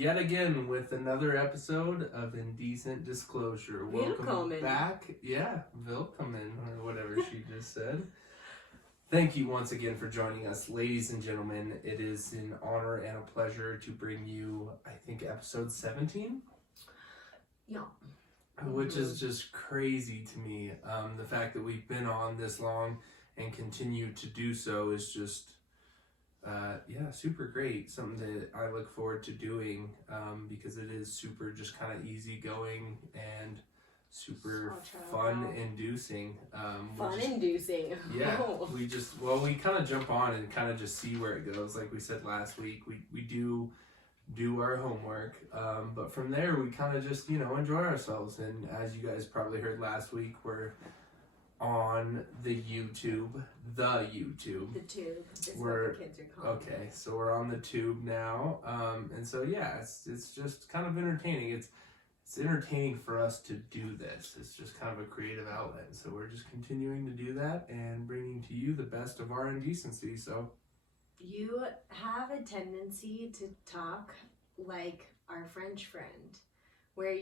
yet again with another episode of Indecent Disclosure. Welcome back. Yeah, willkommen, or whatever she just said. Thank you once again for joining us, ladies and gentlemen. It is an honor and a pleasure to bring you, I think, episode 17? Yeah. Which is just crazy to me. The fact that we've been on this long and continue to do so is just, super great. Something that I look forward to doing because it is super just kind of easygoing and super fun-inducing. Fun-inducing. Yeah. We kind of jump on and kind of just see where it goes. Like we said last week, we do our homework, but from there we kind of just enjoy ourselves. And as you guys probably heard last week, we're on the YouTube. The tube is what the kids are calling it. So we're on the tube now, and so it's just kind of entertaining. It's entertaining for us to do this. It's just kind of a creative outlet, so we're just continuing to do that and bringing to you the best of our indecency. So you have a tendency to talk like our French friend, where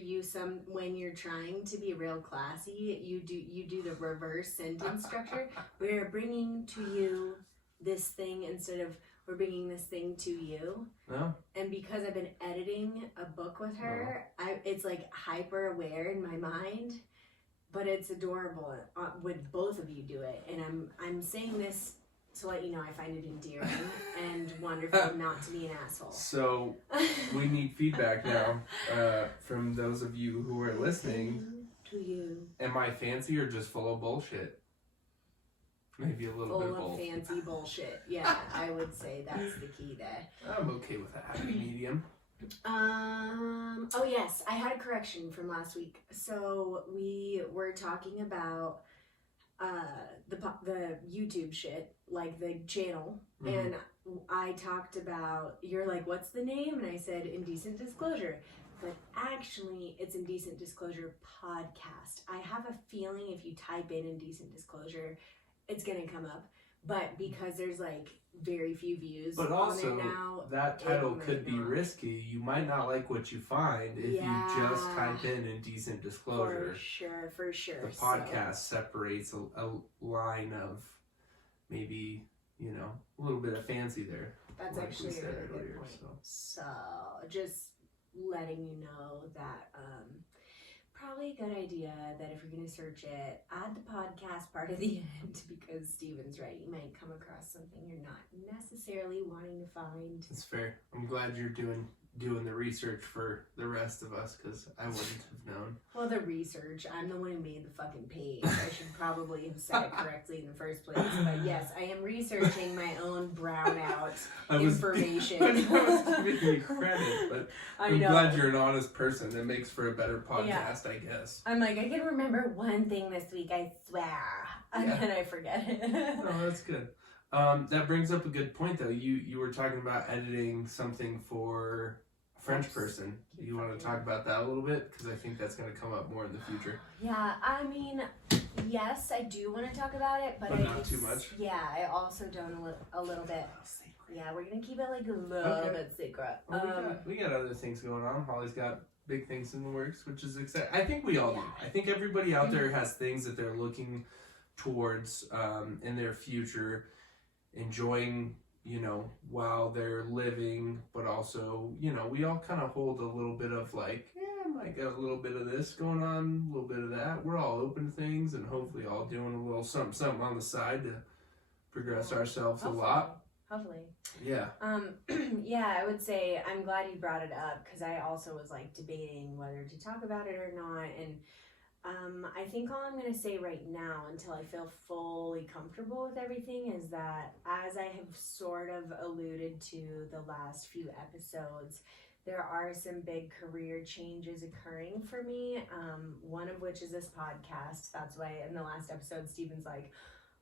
when you're trying to be real classy, you do the reverse sentence structure. We're bringing to you this thing instead of we're bringing this thing to you. No. And because I've been editing a book with her, it's like hyper aware in my mind, but it's adorable when both of you do it. And I'm saying this to let you know I find it endearing and wonderful not to be an asshole. So we need feedback now from those of you who are listening. To you. Am I fancy or just full of bullshit? Maybe a little bit of both. Full of fancy bullshit. Yeah, I would say that's the key there. I'm okay with a happy medium. Oh yes, I had a correction from last week. So we were talking about the YouTube shit, like the channel, and I talked about, you're like, what's the name? And I said Indecent Disclosure, but actually it's Indecent Disclosure Podcast. I have a feeling if you type in Indecent Disclosure, it's gonna come up, but because there's like very few views but also on it now, that title could be risky. You might not like what you find if you just type in Indecent Disclosure. For sure. The podcast separates a line of maybe, a little bit of fancy there. That's like actually a really good point. So just letting you know that probably a good idea that if you're going to search it, add the podcast part at the end, because Steven's right. You might come across something you're not necessarily wanting to find. That's fair. I'm glad you're doing the research for the rest of us, because I wouldn't have known. Well, the research, I'm the one who made the fucking page. I should probably have said it correctly in the first place. But yes, I am researching my own brownout information. I was giving you credit, but I'm glad you're an honest person. That makes for a better podcast, I guess. I'm like, I can remember one thing this week, I swear. And then I forget it. No, that's good. That brings up a good point, though. You were talking about editing something for a French person. You want to talk about that a little bit? Because I think that's going to come up more in the future. Yeah, I mean, yes, I do want to talk about it, but not too much. Yeah, I also don't a little bit. Yeah, we're going to keep it like a little bit secret. Well, we got other things going on. Holly's got big things in the works, which is exciting. I think we all do. I think everybody out there has things that they're looking towards in their future, enjoying, while they're living, but also, we all kind of hold a little bit of like, I might get a little bit of this going on, a little bit of that. We're all open to things and hopefully all doing a little something on the side to progress ourselves a lot. Hopefully. Yeah. Yeah, I would say I'm glad you brought it up, because I also was like debating whether to talk about it or not, and I think all I'm going to say right now, until I feel fully comfortable with everything, is that, as I have sort of alluded to the last few episodes, there are some big career changes occurring for me, one of which is this podcast. That's why in the last episode, Steven's like,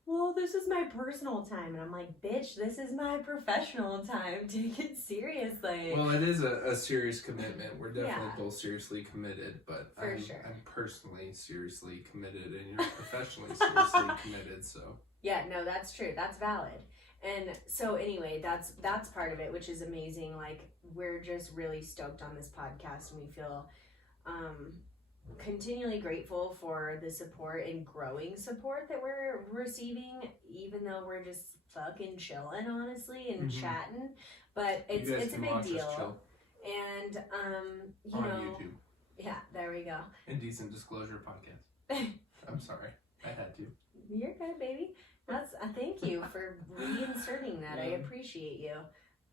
well, this is my personal time. And I'm like, bitch, this is my professional time. Take it seriously. Well, it is a serious commitment. We're definitely both seriously committed, but I'm personally seriously committed, and you're professionally seriously committed, so. Yeah, no, that's true. That's valid. And so anyway, that's part of it, which is amazing. Like, we're just really stoked on this podcast, and we feel continually grateful for the support and growing support that we're receiving, even though we're just fucking chilling, honestly, and chatting. But it's a big deal. And you on know, YouTube. Yeah, there we go. Indecent Disclosure Podcast. I'm sorry, I had to. You're good, baby. That's thank you for reinserting that. I appreciate you.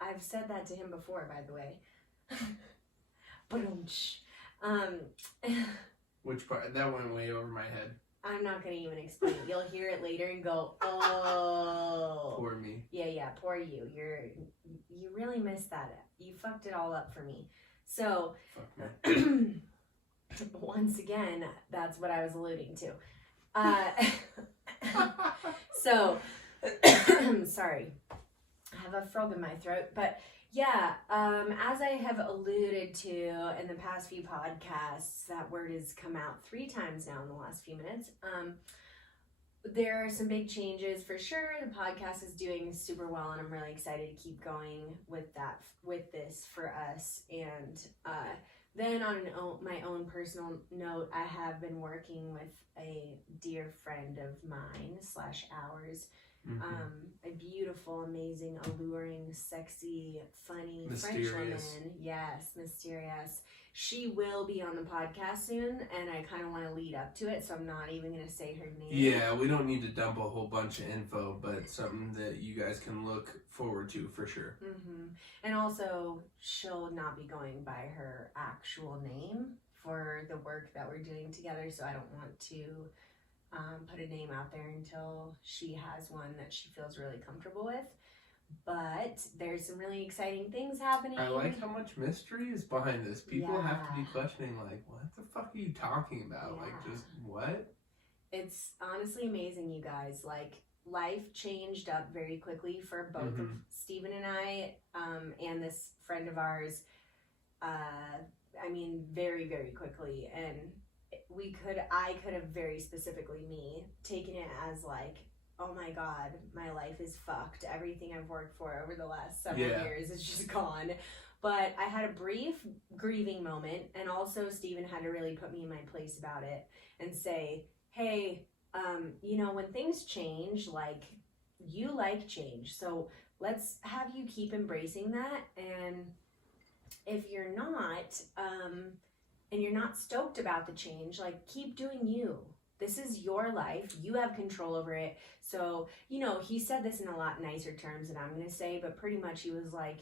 I've said that to him before, by the way. But which part? That went way over my head. I'm not gonna even explain it. You'll hear it later and go, oh. Poor me. Yeah, poor you. You really missed that. You fucked it all up for me. So, once again, that's what I was alluding to. So, sorry. I have a frog in my throat. But yeah, as I have alluded to in the past few podcasts, that word has come out 3 times now in the last few minutes. There are some big changes for sure. The podcast is doing super well, and I'm really excited to keep going with this for us. And then on my own personal note, I have been working with a dear friend of mine / ours, a beautiful, amazing, alluring, sexy, funny mysterious French woman. Yes, mysterious. She will be on the podcast soon, and I kind of want to lead up to it, so I'm not even going to say her name. Yeah, we don't need to dump a whole bunch of info, but something that you guys can look forward to for sure. And also, she'll not be going by her actual name for the work that we're doing together, so I don't want to put a name out there until she has one that she feels really comfortable with. But there's some really exciting things happening. I like how much mystery is behind this. People have to be questioning, like, what the fuck are you talking about? Like, just what? It's honestly amazing, you guys. Like, life changed up very quickly for both of Steven and I, and this friend of ours. I mean, very, very quickly. And I could have very specifically, taken it as like, oh my god, my life is fucked. Everything I've worked for over the last several years is just gone. But I had a brief grieving moment, and also Steven had to really put me in my place about it and say, hey, when things change, like, you like change, so let's have you keep embracing that. And if you're not, and you're not stoked about the change, like, keep doing you. This is your life. You have control over it. So, he said this in a lot nicer terms than I'm going to say, but pretty much he was like,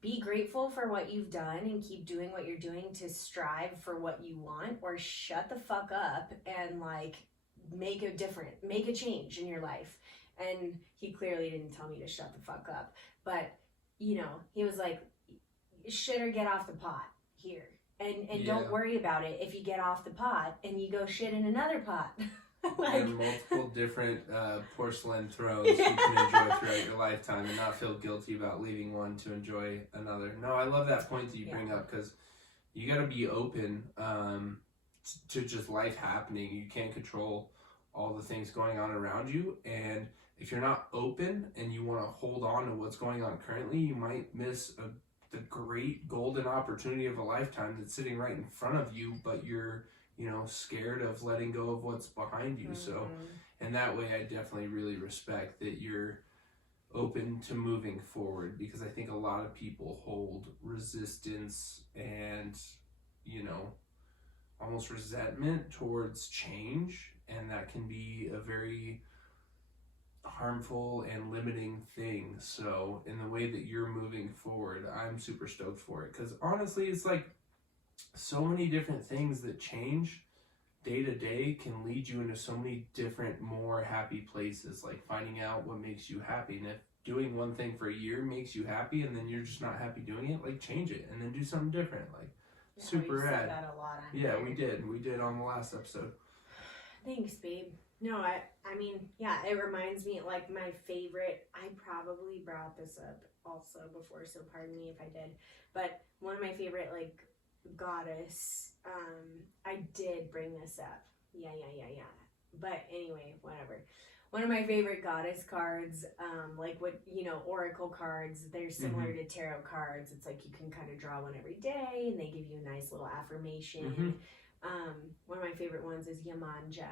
be grateful for what you've done and keep doing what you're doing to strive for what you want, or shut the fuck up and, like, make a change in your life. And he clearly didn't tell me to shut the fuck up, but, he was like, shit or get off the pot here. And don't worry about it if you get off the pot and you go shit in another pot. There are multiple different porcelain thrones you can enjoy throughout your lifetime and not feel guilty about leaving one to enjoy another. No, I love that point that you bring up, because you got to be open to just life happening. You can't control all the things going on around you, and if you're not open and you want to hold on to what's going on currently, you might miss the great golden opportunity of a lifetime that's sitting right in front of you, but you're scared of letting go of what's behind you. So in that way, I definitely really respect that you're open to moving forward, because I think a lot of people hold resistance and almost resentment towards change, and that can be a very harmful and limiting thing. So in the way that you're moving forward, I'm super stoked for it, because honestly, it's like so many different things that change day to day can lead you into so many different, more happy places, like finding out what makes you happy. And if doing one thing for a year makes you happy and then you're just not happy doing it, like, change it and then do something different. Like, super rad. That a lot on here. We did on the last episode. Thanks, babe. No, I mean, yeah, it reminds me, like, my favorite, I probably brought this up also before, so pardon me if I did, but one of my favorite, like, goddess, I did bring this up. Yeah. But anyway, whatever. one of my favorite goddess cards, like what, oracle cards, they're similar to tarot cards. It's like you can kind of draw one every day and they give you a nice little affirmation. One of my favorite ones is Yamanja,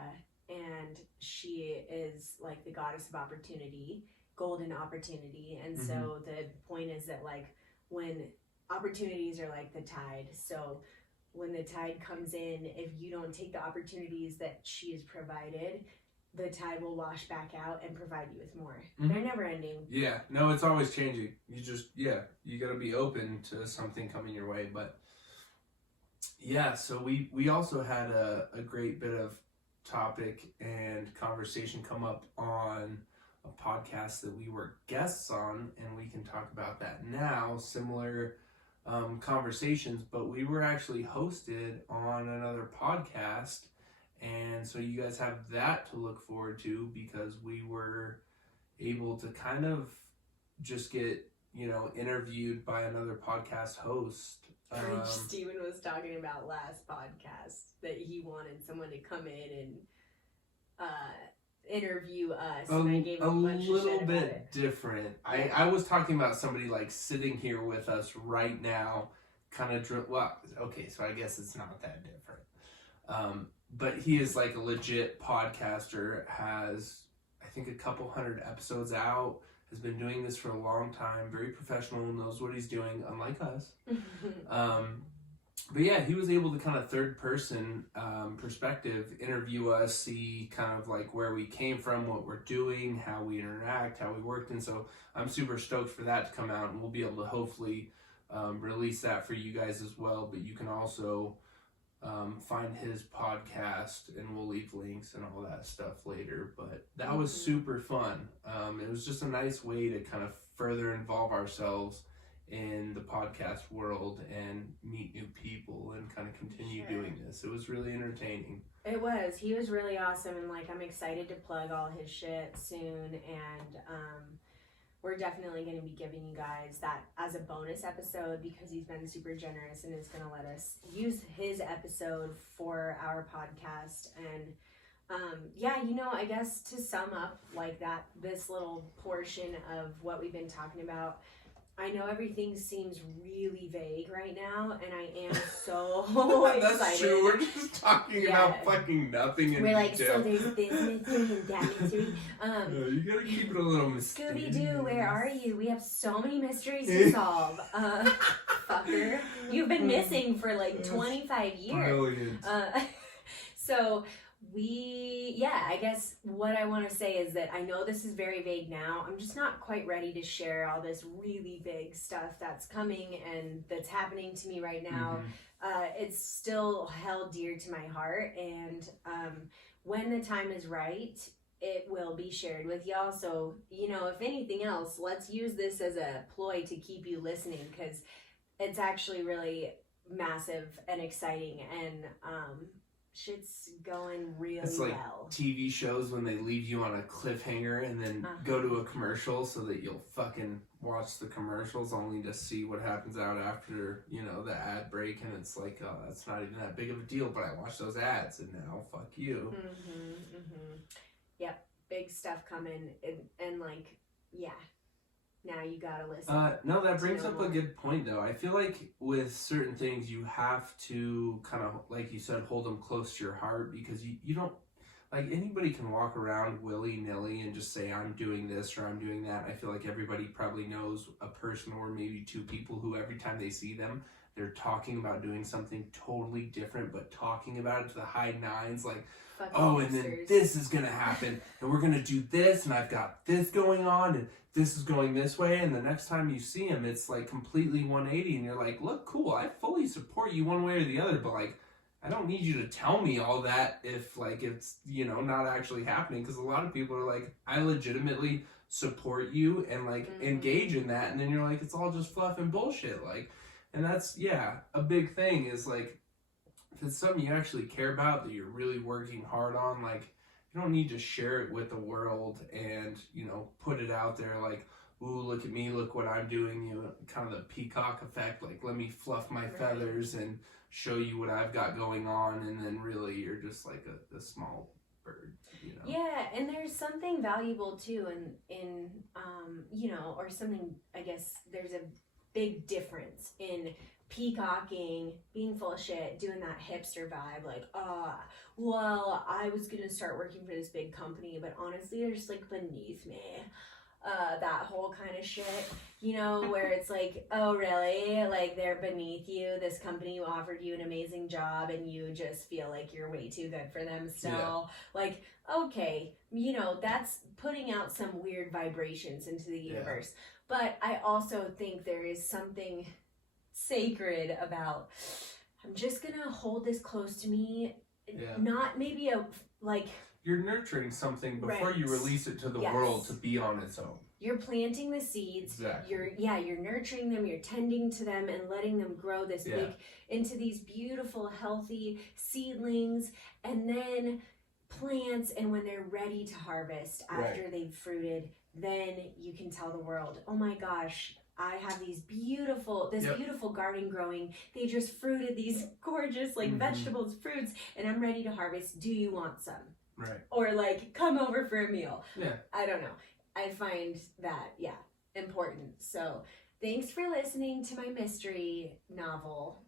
and she is like the goddess of opportunity, golden opportunity. And so the point is that like when opportunities are like the tide, so when the tide comes in, if you don't take the opportunities that she has provided, the tide will wash back out and provide you with more. They're never ending. Yeah, no, it's always changing. You just, you got to be open to something coming your way. But yeah, so we also had a great bit of topic and conversation come up on a podcast that we were guests on, and we can talk about that now. Similar conversations, but we were actually hosted on another podcast. And so you guys have that to look forward to, because we were able to kind of just get, interviewed by another podcast host. Steven was talking about last podcast that he wanted someone to come in and interview us. And I gave him a bunch of shit about it. Different. I was talking about somebody like sitting here with us right now, kind of okay, so I guess it's not that different. But he is like a legit podcaster, has, I think, a couple hundred episodes out, has been doing this for a long time, very professional, knows what he's doing, unlike us. But yeah, he was able to kind of third person perspective interview us, see kind of like where we came from, what we're doing, how we interact, how we worked. And so I'm super stoked for that to come out, and we'll be able to hopefully release that for you guys as well. But you can also find his podcast, and we'll leave links and all that stuff later. But that was super fun. It was just a nice way to kind of further involve ourselves in the podcast world and meet new people and kind of continue doing this. It was really entertaining. It was. He was really awesome, and like I'm excited to plug all his shit soon, and we're definitely going to be giving you guys that as a bonus episode, because he's been super generous and is going to let us use his episode for our podcast. And I guess to sum up like that, this little portion of what we've been talking about, I know everything seems really vague right now, and I am so excited. That's true. We're just talking about fucking nothing in We're like, detail. so there's this mystery and that mystery. No, you gotta keep it a little mysterious. Scooby-Doo, where are you? We have so many mysteries to solve. Fucker. You've been missing for like 25 years. Brilliant. So I guess what I want to say is that I know this is very vague now. I'm just not quite ready to share all this really big stuff that's coming and that's happening to me right now. It's still held dear to my heart, and when the time is right, it will be shared with y'all. So, if anything else, let's use this as a ploy to keep you listening, because it's actually really massive and exciting, and shit's going really well. It's like TV shows when they leave you on a cliffhanger and then go to a commercial so that you'll fucking watch the commercials only to see what happens out after, the ad break, and it's like, oh, that's not even that big of a deal, but I watched those ads and now fuck you. Yep, big stuff coming, and like, now you gotta listen. No, that brings up a good point, though. I feel like with certain things, you have to kind of, like you said, hold them close to your heart, because you don't, like, anybody can walk around willy-nilly and just say, I'm doing this or I'm doing that. I feel like everybody probably knows a person or maybe two people who every time they see them, they're talking about doing something totally different, but talking about it to the high nines, like, and then this is going to happen, and we're going to do this, and I've got this going on, and this is going this way, and the next time you see him, it's like completely 180, and you're like, look, cool, I fully support you one way or the other, but like, I don't need you to tell me all that if like it's, not actually happening, because a lot of people are like, I legitimately support you and like engage in that, and then you're like, it's all just fluff and bullshit, like, and that's, a big thing is like, if it's something you actually care about, that you're really working hard on, like, you don't need to share it with the world and, put it out there like, ooh, look at me, look what I'm doing, kind of the peacock effect, like, let me fluff my feathers and show you what I've got going on, and then really you're just like a small bird, you know. Yeah, and there's something valuable too in you know, or something, I guess there's a big difference in peacocking, being full of shit, doing that hipster vibe, like, well, I was gonna start working for this big company, but honestly, they're just like beneath me. That whole kind of shit, you know, where it's like, oh, really? Like, they're beneath you. This company offered you an amazing job and you just feel like you're way too good for them still. Yeah. Like, okay, you know, that's putting out some weird vibrations into the universe. Yeah. But I also think there is something sacred about, I'm just gonna hold this close to me. Yeah. Not maybe a, like, you're nurturing something before right. you release it to the world to be on its own. You're planting the seeds. Exactly. You're nurturing them, you're tending to them and letting them grow this big into these beautiful, healthy seedlings and then plants, and when they're ready to harvest after they've fruited, then you can tell the world, oh my gosh, I have this beautiful garden growing. They just fruited these gorgeous vegetables, fruits, and I'm ready to harvest. Do you want some? Right. Or like, come over for a meal. Yeah. I don't know. I find that, important. So thanks for listening to my mystery novel.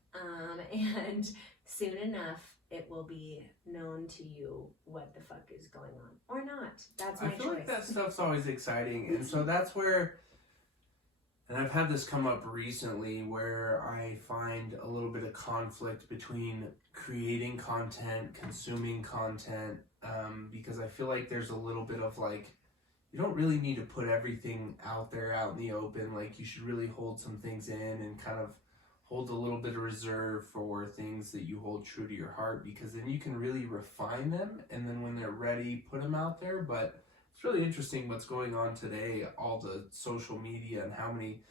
And soon enough, it will be known to you what the fuck is going on. Or not. That's my choice. I feel like that stuff's always exciting. And so that's where, and I've had this come up recently, where I find a little bit of conflict between creating content, consuming content, because I feel like there's a little bit of like, you don't really need to put everything out there, out in the open. Like, you should really hold some things in and kind of hold a little bit of reserve for things that you hold true to your heart, because then you can really refine them, and then when they're ready, put them out there. But it's really interesting what's going on today, all the social media and how many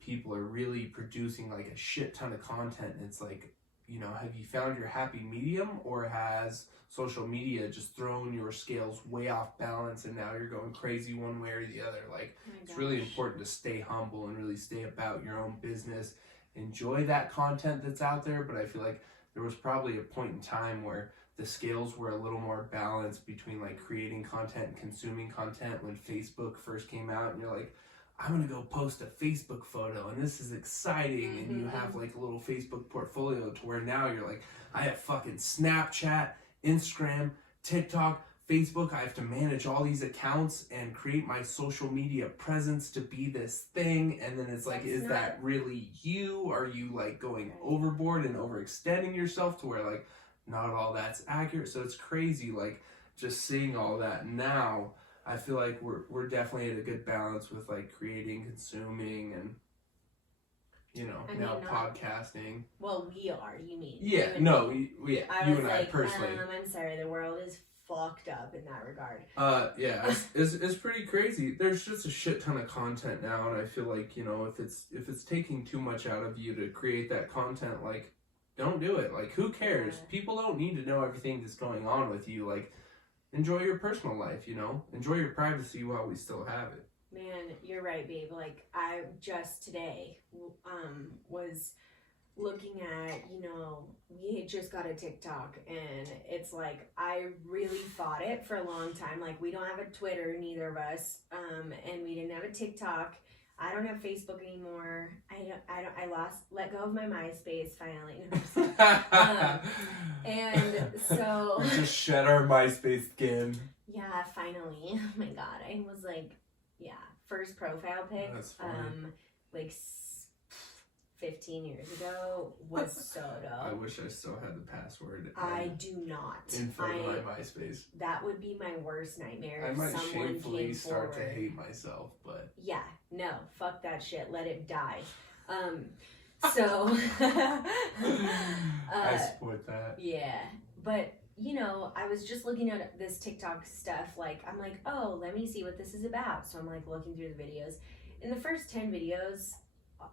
people are really producing like a shit ton of content. And it's like, you know, have you found your happy medium, or has social media just thrown your scales way off balance and now you're going crazy one way or the other? Like, it's really important to stay humble and really stay about your own business. Enjoy that content that's out there, but I feel like there was probably a point in time where the scales were a little more balanced between like creating content and consuming content when Facebook first came out, and you're like, I'm gonna go post a Facebook photo and this is exciting, and you have like a little Facebook portfolio, to where now you're like, I have fucking Snapchat, Instagram, TikTok, Facebook. I have to manage all these accounts and create my social media presence to be this thing. And then it's like, is that really you? Are you like going overboard and overextending yourself to where like not all that's accurate? So it's crazy, like just seeing all that now. I feel like we're definitely at a good balance with like creating, consuming, and you know, podcasting. Well, we are, you mean? Yeah, you and I personally. I'm sorry, the world is fucked up in that regard. It's pretty crazy. There's just a shit ton of content now, and I feel like, you know, if it's taking too much out of you to create that content, like, don't do it. Like, who cares? People don't need to know everything that's going on with you. Like, enjoy your personal life, you know? Enjoy your privacy while we still have it. Man, you're right, babe. Like, I just today was looking at, you know, we just got a TikTok, and it's like, I really fought it for a long time. Like, we don't have a Twitter, neither of us, and we didn't have a TikTok. I don't have Facebook anymore. I let go of my MySpace finally. And so we just shed our MySpace skin. Yeah, finally. Oh my god, I was like, first profile pic. That's funny. Like 15 years ago was so dope. I wish I still had the password. I do not. In front of my MySpace. That would be my worst nightmare. I might shamefully start forward. to hate myself, but yeah, no, fuck that shit. Let it die. So I support that. Yeah, but you know, I was just looking at this TikTok stuff. Like, I'm like, oh, let me see what this is about. So I'm like looking through the videos. In the first 10 videos,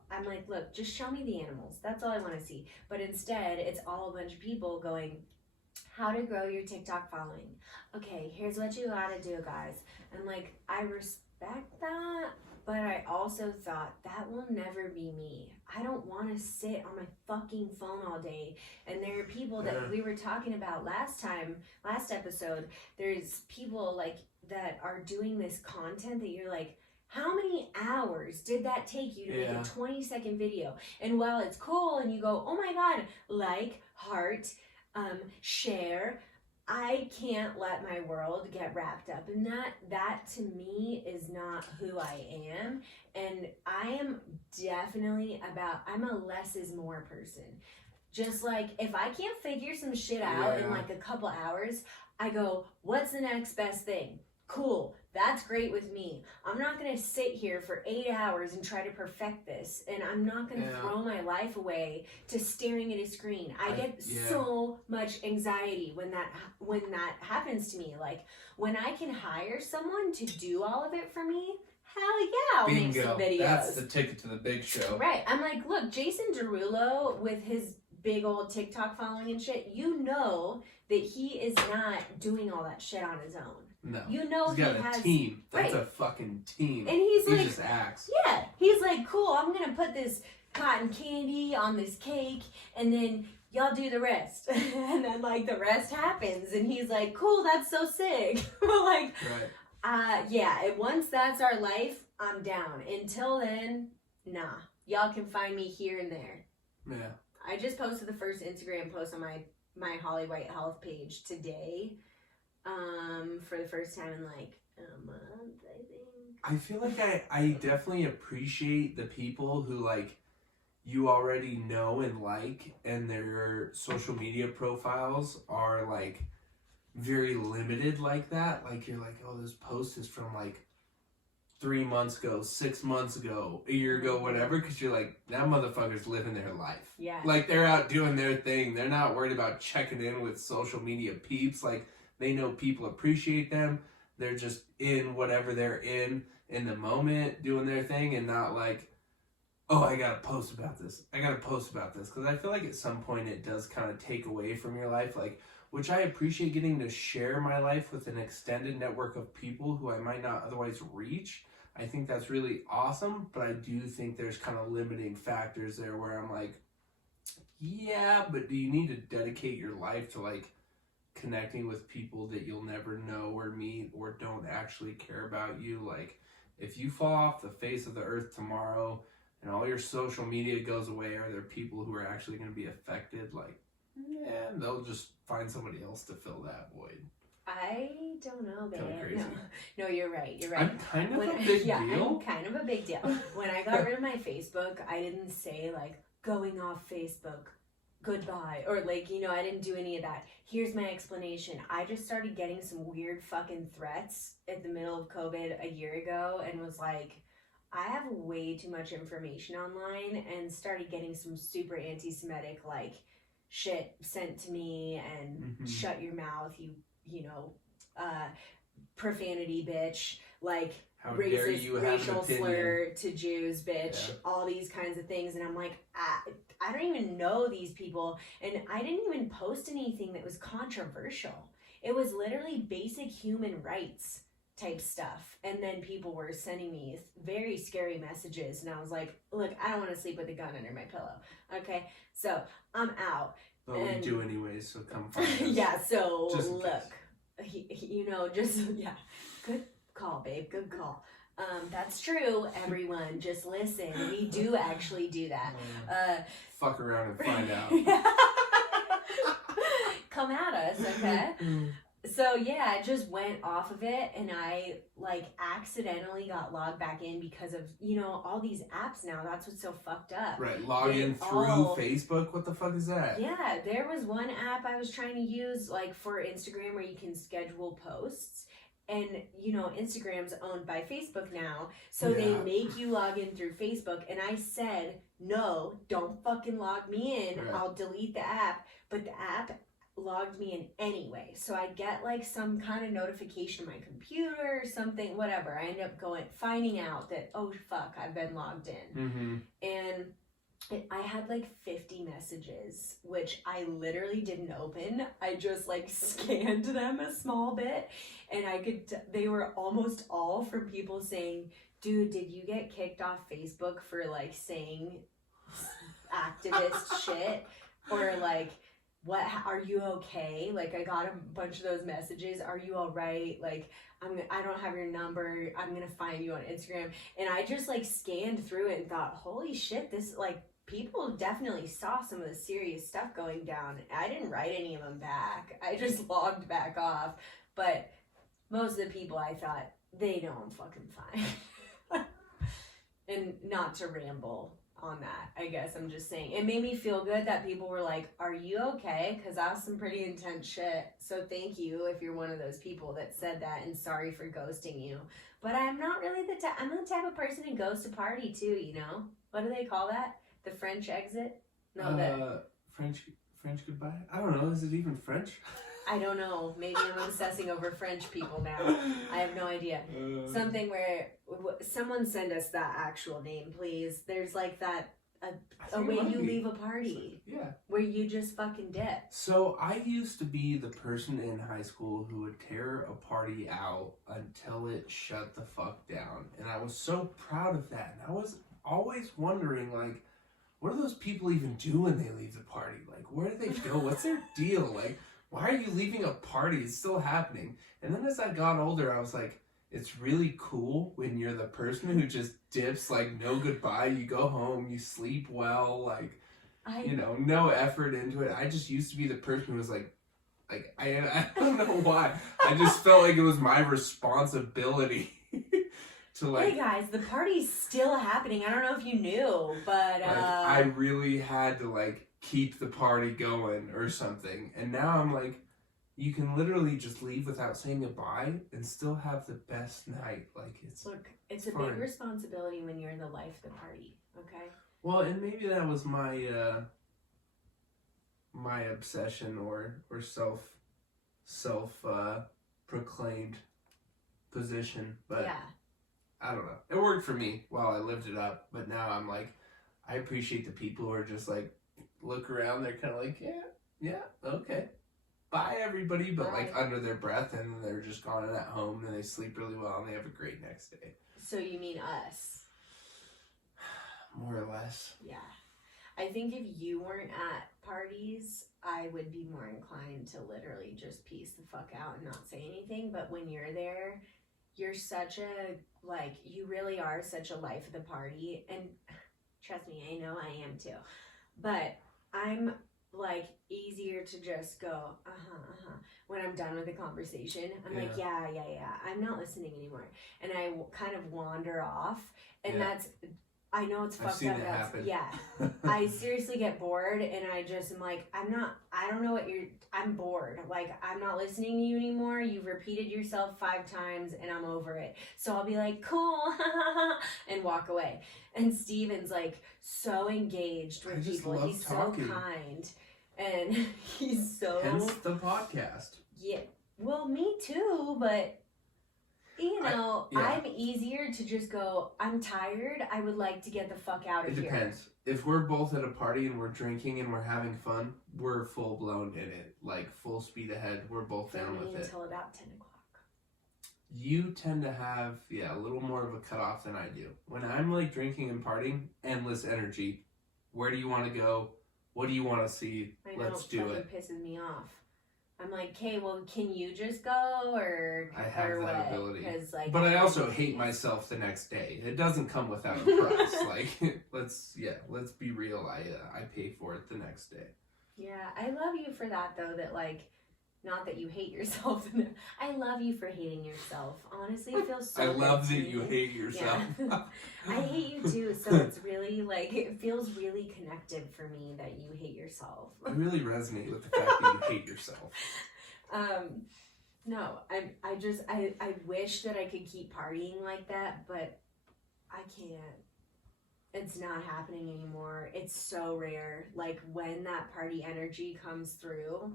I'm like, look, just show me the animals. That's all I want to see. But instead, it's all a bunch of people going, how to grow your TikTok following. Okay, here's what you gotta do, guys. And like, I respect that, but I also thought that will never be me. I don't want to sit on my fucking phone all day. And there are people that we were talking about last episode, there's people like that are doing this content that you're like, how many hours did that take you to make a 20-second video? And while it's cool and you go, oh my God, like, heart, share, I can't let my world get wrapped up in that. That to me is not who I am. And I am definitely I'm a less is more person. Just like if I can't figure some shit out in like a couple hours, I go, what's the next best thing? Cool, that's great with me. I'm not gonna sit here for 8 hours and try to perfect this, and I'm not gonna throw my life away to staring at a screen. I get so much anxiety when that happens to me. Like when I can hire someone to do all of it for me, hell yeah, I'll make some videos. That's the ticket to the big show. Right. I'm like, look, Jason Derulo with his big old TikTok following and shit, you know that he is not doing all that shit on his own. No. You know he's got a team. That's a fucking team. And he like, just acts. Yeah. He's like, cool, I'm going to put this cotton candy on this cake and then y'all do the rest. And then like the rest happens and he's like, cool, that's so sick. Like, once that's our life, I'm down. Until then, nah. Y'all can find me here and there. Yeah. I just posted the first Instagram post on my Holly White Health page today. For the first time in like a month, I think. I feel like I definitely appreciate the people who like you already know and like, and their social media profiles are like very limited like that. Like you're like, oh, this post is from like 3 months ago, 6 months ago, a year ago, whatever, because you're like, that motherfucker's living their life. Yeah. Like they're out doing their thing. They're not worried about checking in with social media peeps. Like they know people appreciate them. They're just in whatever they're in the moment, doing their thing, and not like, oh, I gotta post about this. Because I feel like at some point it does kind of take away from your life, like, which I appreciate getting to share my life with an extended network of people who I might not otherwise reach. I think that's really awesome, but I do think there's kind of limiting factors there where I'm like, yeah, but do you need to dedicate your life to like connecting with people that you'll never know or meet or don't actually care about you? Like if you fall off the face of the earth tomorrow and all your social media goes away, are there people who are actually going to be affected? Like, yeah, they'll just find somebody else to fill that void. I don't know, babe. Kind of crazy. No, you're right. I'm kind of a big deal. I'm kind of a big deal. When I got rid of my Facebook, I didn't say like going off Facebook, goodbye, or like, you know, I didn't do any of that. Here's my explanation. I just started getting some weird fucking threats at the middle of COVID a year ago and was like, I have way too much information online, and started getting some super anti-Semitic like shit sent to me and shut your mouth, you know, profanity bitch, like how dare you racial slur to Jews bitch, all these kinds of things. And I'm like, I don't even know these people, and I didn't even post anything that was controversial. It was literally basic human rights type stuff, and then people were sending me very scary messages, and I was like, look, I don't want to sleep with a gun under my pillow, okay, so I'm out. But we do anyways, so come find us. Yeah, so look, you know, just good call, babe, good call. That's true, everyone, just listen, we do actually do that. Fuck around and find out. Come at us, okay? So yeah, I just went off of it, and I like accidentally got logged back in because of, you know, all these apps now. That's what's so fucked up. Right, log in through Facebook? What the fuck is that? Yeah, there was one app I was trying to use like for Instagram where you can schedule posts. And, you know, Instagram's owned by Facebook now, so they make you log in through Facebook. And I said, no, don't fucking log me in. Right. I'll delete the app. But the app logged me in anyway. So I get like some kind of notification on my computer or something, whatever. I end up finding out that, oh fuck, I've been logged in. And I had like 50 messages, which I literally didn't open. I just like scanned them a small bit, and they were almost all from people saying, dude, did you get kicked off Facebook for like saying activist shit, or like, what, are you okay? Like, I got a bunch of those messages. Are you all right? Like, I don't have your number. I'm gonna find you on Instagram. And I just like scanned through it and thought, holy shit, this, like, people definitely saw some of the serious stuff going down. I didn't write any of them back. I just logged back off. But most of the people, I thought, they know I'm fucking fine. And not to ramble on that, I guess I'm just saying. It made me feel good that people were like, are you okay? Because that was some pretty intense shit. So thank you if you're one of those people that said that, and sorry for ghosting you. But I'm not really the type, I'm the type of person who goes to party too, you know? What do they call that? The French exit? No, French goodbye? I don't know, is it even French? I don't know. Maybe I'm obsessing over French people now. I have no idea. Something where someone send us that actual name, please. There's like that a way you leave a party. Yeah. Where you just fucking dip. So I used to be the person in high school who would tear a party out until it shut the fuck down, and I was so proud of that. And I was always wondering, like, what do those people even do when they leave the party? Like, where do they go? What's their deal? Like, why are you leaving a party? It's still happening. And then as I got older, I was like, it's really cool when you're the person who just dips, like, no goodbye. You go home, you sleep well, like, no effort into it. I just used to be the person who was like, I don't know why. I just felt like it was my responsibility to, like... Hey guys, the party's still happening. I don't know if you knew, but... Like, I really had to, like, keep the party going or something. And now I'm like, you can literally just leave without saying goodbye and still have the best night. Like, it's a big responsibility when you're the life of the party, okay? Well, and maybe that was my my obsession or self proclaimed position, but yeah. I don't know. It worked for me while I lived it up, but now I'm like, I appreciate the people who are just like, look around, they're kind of like, yeah, okay, bye everybody, but like under their breath, and then they're just gone and at home, and they sleep really well, and they have a great next day. So you mean us? More or less. Yeah. I think if you weren't at parties, I would be more inclined to literally just peace the fuck out and not say anything, but when you're there, you're such a, like, you really are such a life of the party, and trust me, I know I am too, but I'm like easier to just go when I'm done with the conversation. I'm like, yeah, I'm not listening anymore, and I kind of wander off, and that's, I know it's fucked up. Yeah, I seriously get bored, and I just am like, I don't know what I'm bored. Like, I'm not listening to you anymore. You've repeated yourself 5 times, and I'm over it. So I'll be like, cool, and walk away. And Steven's like so engaged with people. He's talking. So kind, and he's so. Hence the podcast. Yeah. Well, me too, but. You know, I'm easier to just go, I'm tired, I would like to get the fuck out of here. It depends. If we're both at a party and we're drinking and we're having fun, we're full blown in it. Like, full speed ahead. We're both down with it. Until about 10 o'clock. You tend to have, a little more of a cutoff than I do. When I'm, like, drinking and partying, endless energy. Where do you want to go? What do you want to see? Let's do it. It pisses me off. I'm like, okay, well, can you just go, or I have that ability. Like, but I also hate myself the next day. It doesn't come without a price. Like, let's be real. I pay for it the next day. Yeah, I love you for that though. That, like, not that you hate yourself. I love you for hating yourself. Honestly, it feels so. I love that you hate yourself. Yeah. I hate you too. So it's really, like, it feels really connected for me that you hate yourself. I really resonate with the fact that you hate yourself. No, I wish that I could keep partying like that, but I can't. It's not happening anymore. It's so rare. Like, when that party energy comes through,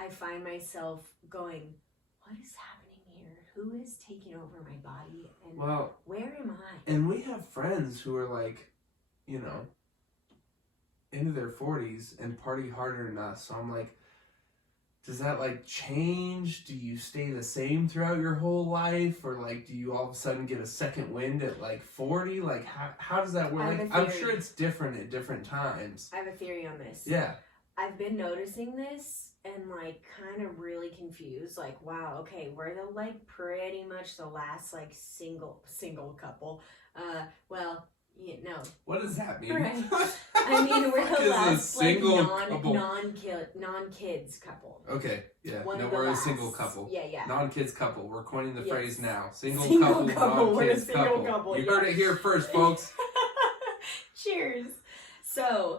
I find myself going, what is happening here? Who is taking over my body? And where am I? And we have friends who are like, into their 40s and party harder than us. So I'm like, does that like change? Do you stay the same throughout your whole life, or like do you all of a sudden get a second wind at like 40? Like how does that work? Like, I'm sure it's different at different times. I have a theory on this. Yeah. I've been noticing this and like kind of really confused. Like, wow, okay, we're the like pretty much the last like single couple. No. What does that mean? Right. I mean, we're the last like couple? non-kids couple. Okay, yeah. One No, of the we're last. a single couple. Yeah. Non-kids couple. We're coining the phrase now. Single couple, non-kids we're a single couple. You heard it here first, folks. Cheers. So,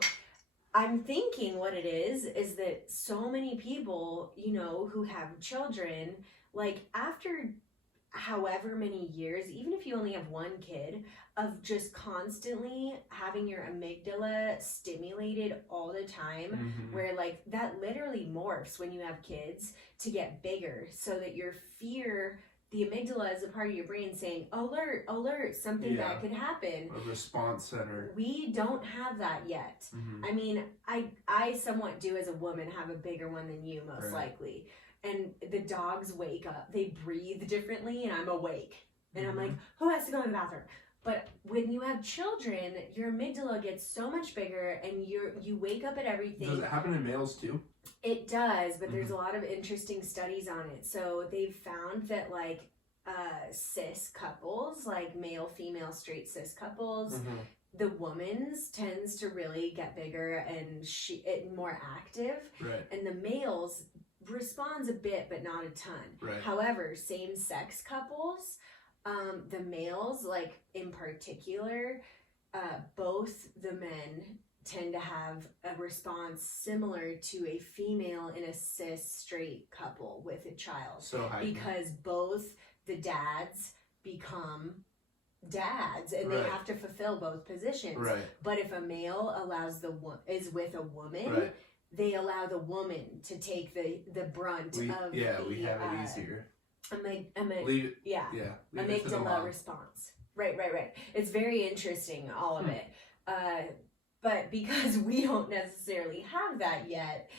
I'm thinking what it is that so many people, you know, who have children, like after however many years, even if you only have one kid, of just constantly having your amygdala stimulated all the time, where like that literally morphs when you have kids to get bigger, so that your fear, the amygdala is a part of your brain saying, alert, alert, something bad could happen. A response center. We don't have that yet. I mean, I somewhat do as a woman have a bigger one than you, most likely. And the dogs wake up, they breathe differently, and I'm awake. And I'm like, who has to go in the bathroom? But when you have children, your amygdala gets so much bigger, and you wake up at everything. Does it happen in males too? It does, but there's a lot of interesting studies on it. So they've found that like cis couples, like male, female, straight cis couples, the woman's tends to really get bigger and more active, and the males responds a bit but not a ton. However, same-sex couples, the males, like in particular, both the men tend to have a response similar to a female in a cis straight couple with a child. So because both the dads become dads, and they have to fulfill both positions. But if a male is with a woman, they allow the woman to take the brunt of we have it easier. Amygdala response. Right. It's very interesting, all of it. But because we don't necessarily have that yet,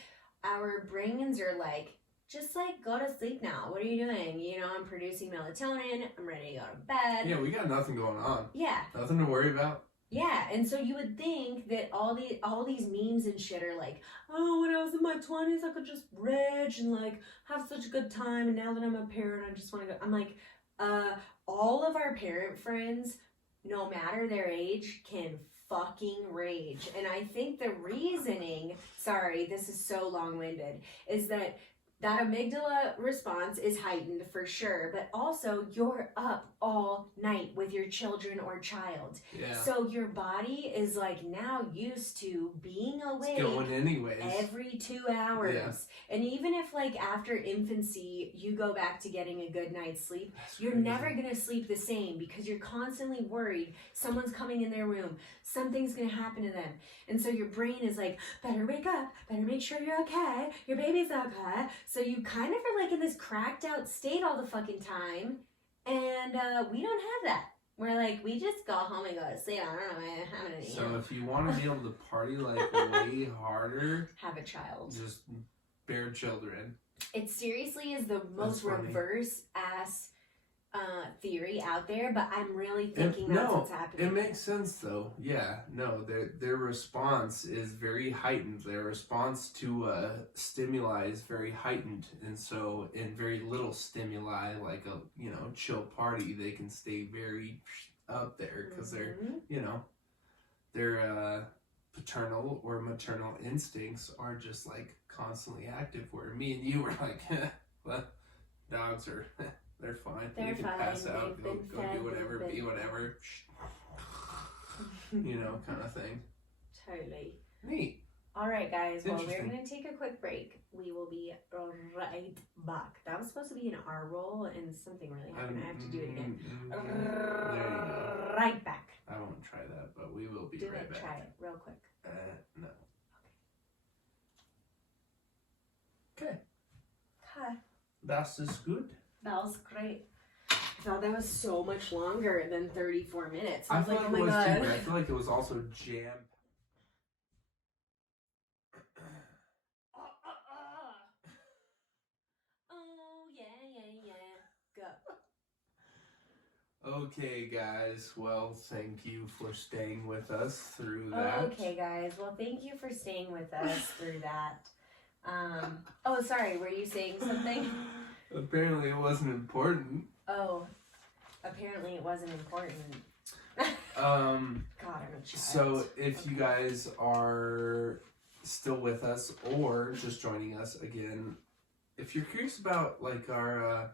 our brains are like, just like go to sleep now. What are you doing? You know, I'm producing melatonin. I'm ready to go to bed. Yeah, we got nothing going on. Yeah. Nothing to worry about. Yeah, and so you would think that all these memes and shit are like, oh, when I was in my 20s, I could just rage and like have such a good time, and now that I'm a parent, I just want to go. I'm like, all of our parent friends, no matter their age, can fucking rage. And I think the reasoning, sorry, this is so long-winded, is that amygdala response is heightened for sure, but also you're up all night with your children or child. Yeah. So your body is like now used to being awake. It's going anyways. Every 2 hours. Yeah. And even if like after infancy you go back to getting a good night's sleep, you're never going to sleep the same because you're constantly worried someone's coming in their room, something's going to happen to them. And so your brain is like, better wake up, better make sure you're okay, your baby's okay. So you kind of are like in this cracked out state all the fucking time. And we don't have that. We're like, we just go home and go to sleep. I don't know, man. Having an So if you want to be able to party like way harder, have a child. Just bear children. It seriously is the most reverse ass theory out there, but I'm really thinking that's what's happening. It makes sense though. Yeah, no, their response is very heightened. Their response to stimuli is very heightened, and so in very little stimuli, like a chill party, they can stay very up there because they're their paternal or maternal instincts are just like constantly active. Where me and you were like, well, dogs are. They're fine. They're can fine. Pass out, go fed, do whatever, be whatever. Kind of thing. Totally. Neat. All right, guys. Well, we're going to take a quick break. We will be right back. That was supposed to be an R roll, and something really happened. I have to do it again. There you go. Right back. I won't try that, but we will be right back. Try it real quick. No. Okay. Das ist gut. That was great. I thought that was so much longer than 34 minutes. I was like, feel oh my God. I feel like it was also jam. Okay, guys. Well, thank you for staying with us through that. Okay, guys. Well, thank you for staying with us through that. Oh, sorry. Were you saying something? Apparently, it wasn't important. Oh, apparently it wasn't important. Um. God, I'm a child. So, if you guys are still with us or just joining us again, if you're curious about like our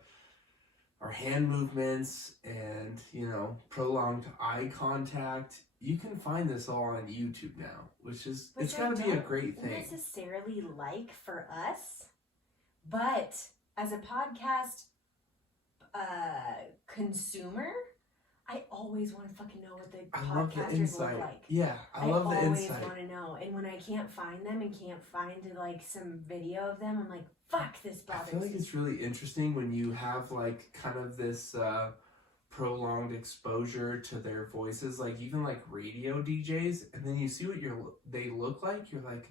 hand movements and prolonged eye contact, you can find this all on YouTube now, which it's got to be a great thing. Necessarily like for us, but as a podcast consumer, I always want to fucking know what the podcasters look like. Yeah, I love the insight. I always want to know. And when I can't find them and can't find like some video of them, I'm like, fuck, this bothers me. I feel like it's really interesting when you have like kind of this prolonged exposure to their voices, like even like radio DJs, and then you see what they look like, you're like,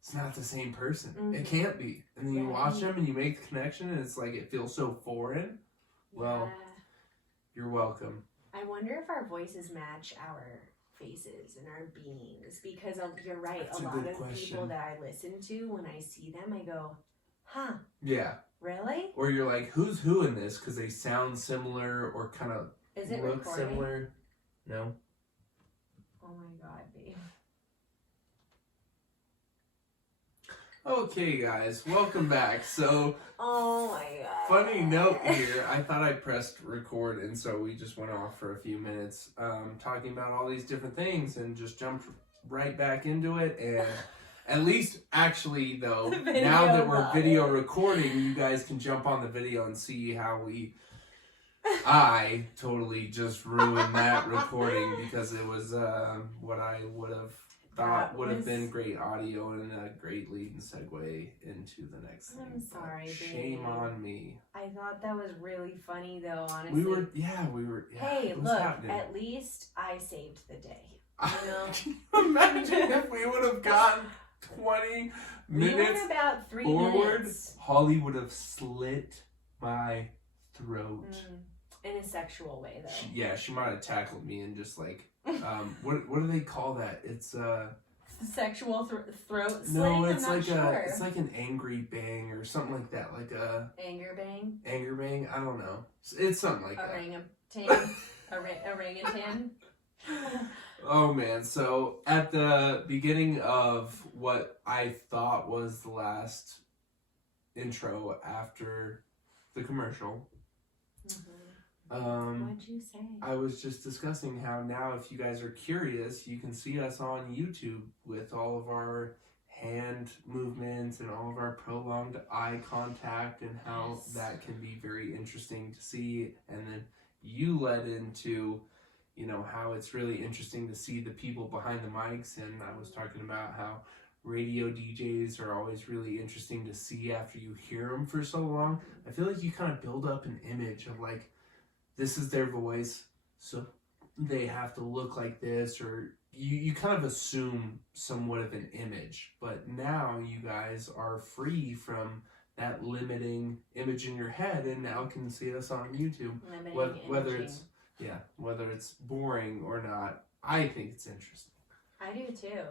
it's not the same person. Mm-hmm. It can't be. And then you watch them and you make the connection and it's like it feels so foreign. Yeah. Well, you're welcome. I wonder if our voices match our faces and our beings, because you're right. That's a lot of question. People that I listen to, when I see them, I go, huh. Yeah. Really? Or you're like, who's who in this? Because they sound similar or kind of look similar. No? Oh my God, babe. Okay, guys, welcome back. So, oh my God. Funny note here, I thought I pressed record, and so we just went off for a few minutes talking about all these different things and just jumped right back into it. And at least, actually, though, now that we're video recording, you guys can jump on the video and see how I totally just ruined that recording because it was what I would have thought would have been great audio and a great lead and segue into the next thing. I'm sorry, babe. Shame on me. I thought that was really funny, though, honestly. We were. Yeah, hey, look, at least I saved the day. You know? Can you imagine if we would have gotten 20 minutes we went about 3 forward, minutes. Holly would have slit my throat. In a sexual way, though. She might have tackled me and just like, what do they call that? It's sexual throat slit. No, it's it's like an angry bang or something like that, like a anger bang. Anger bang. I don't know. It's something like that. Orangutan. Oh man! So at the beginning of what I thought was the last intro after the commercial. What'd you say? I was just discussing how now if you guys are curious, you can see us on YouTube with all of our hand movements and all of our prolonged eye contact and how that can be very interesting to see. And then you led into, how it's really interesting to see the people behind the mics. And I was talking about how radio DJs are always really interesting to see after you hear them for so long. I feel like you kind of build up an image of like, this is their voice, so they have to look like this, or you kind of assume somewhat of an image. But now you guys are free from that limiting image in your head, and now can see us on YouTube. Whether it's boring or not, I think it's interesting. I do too.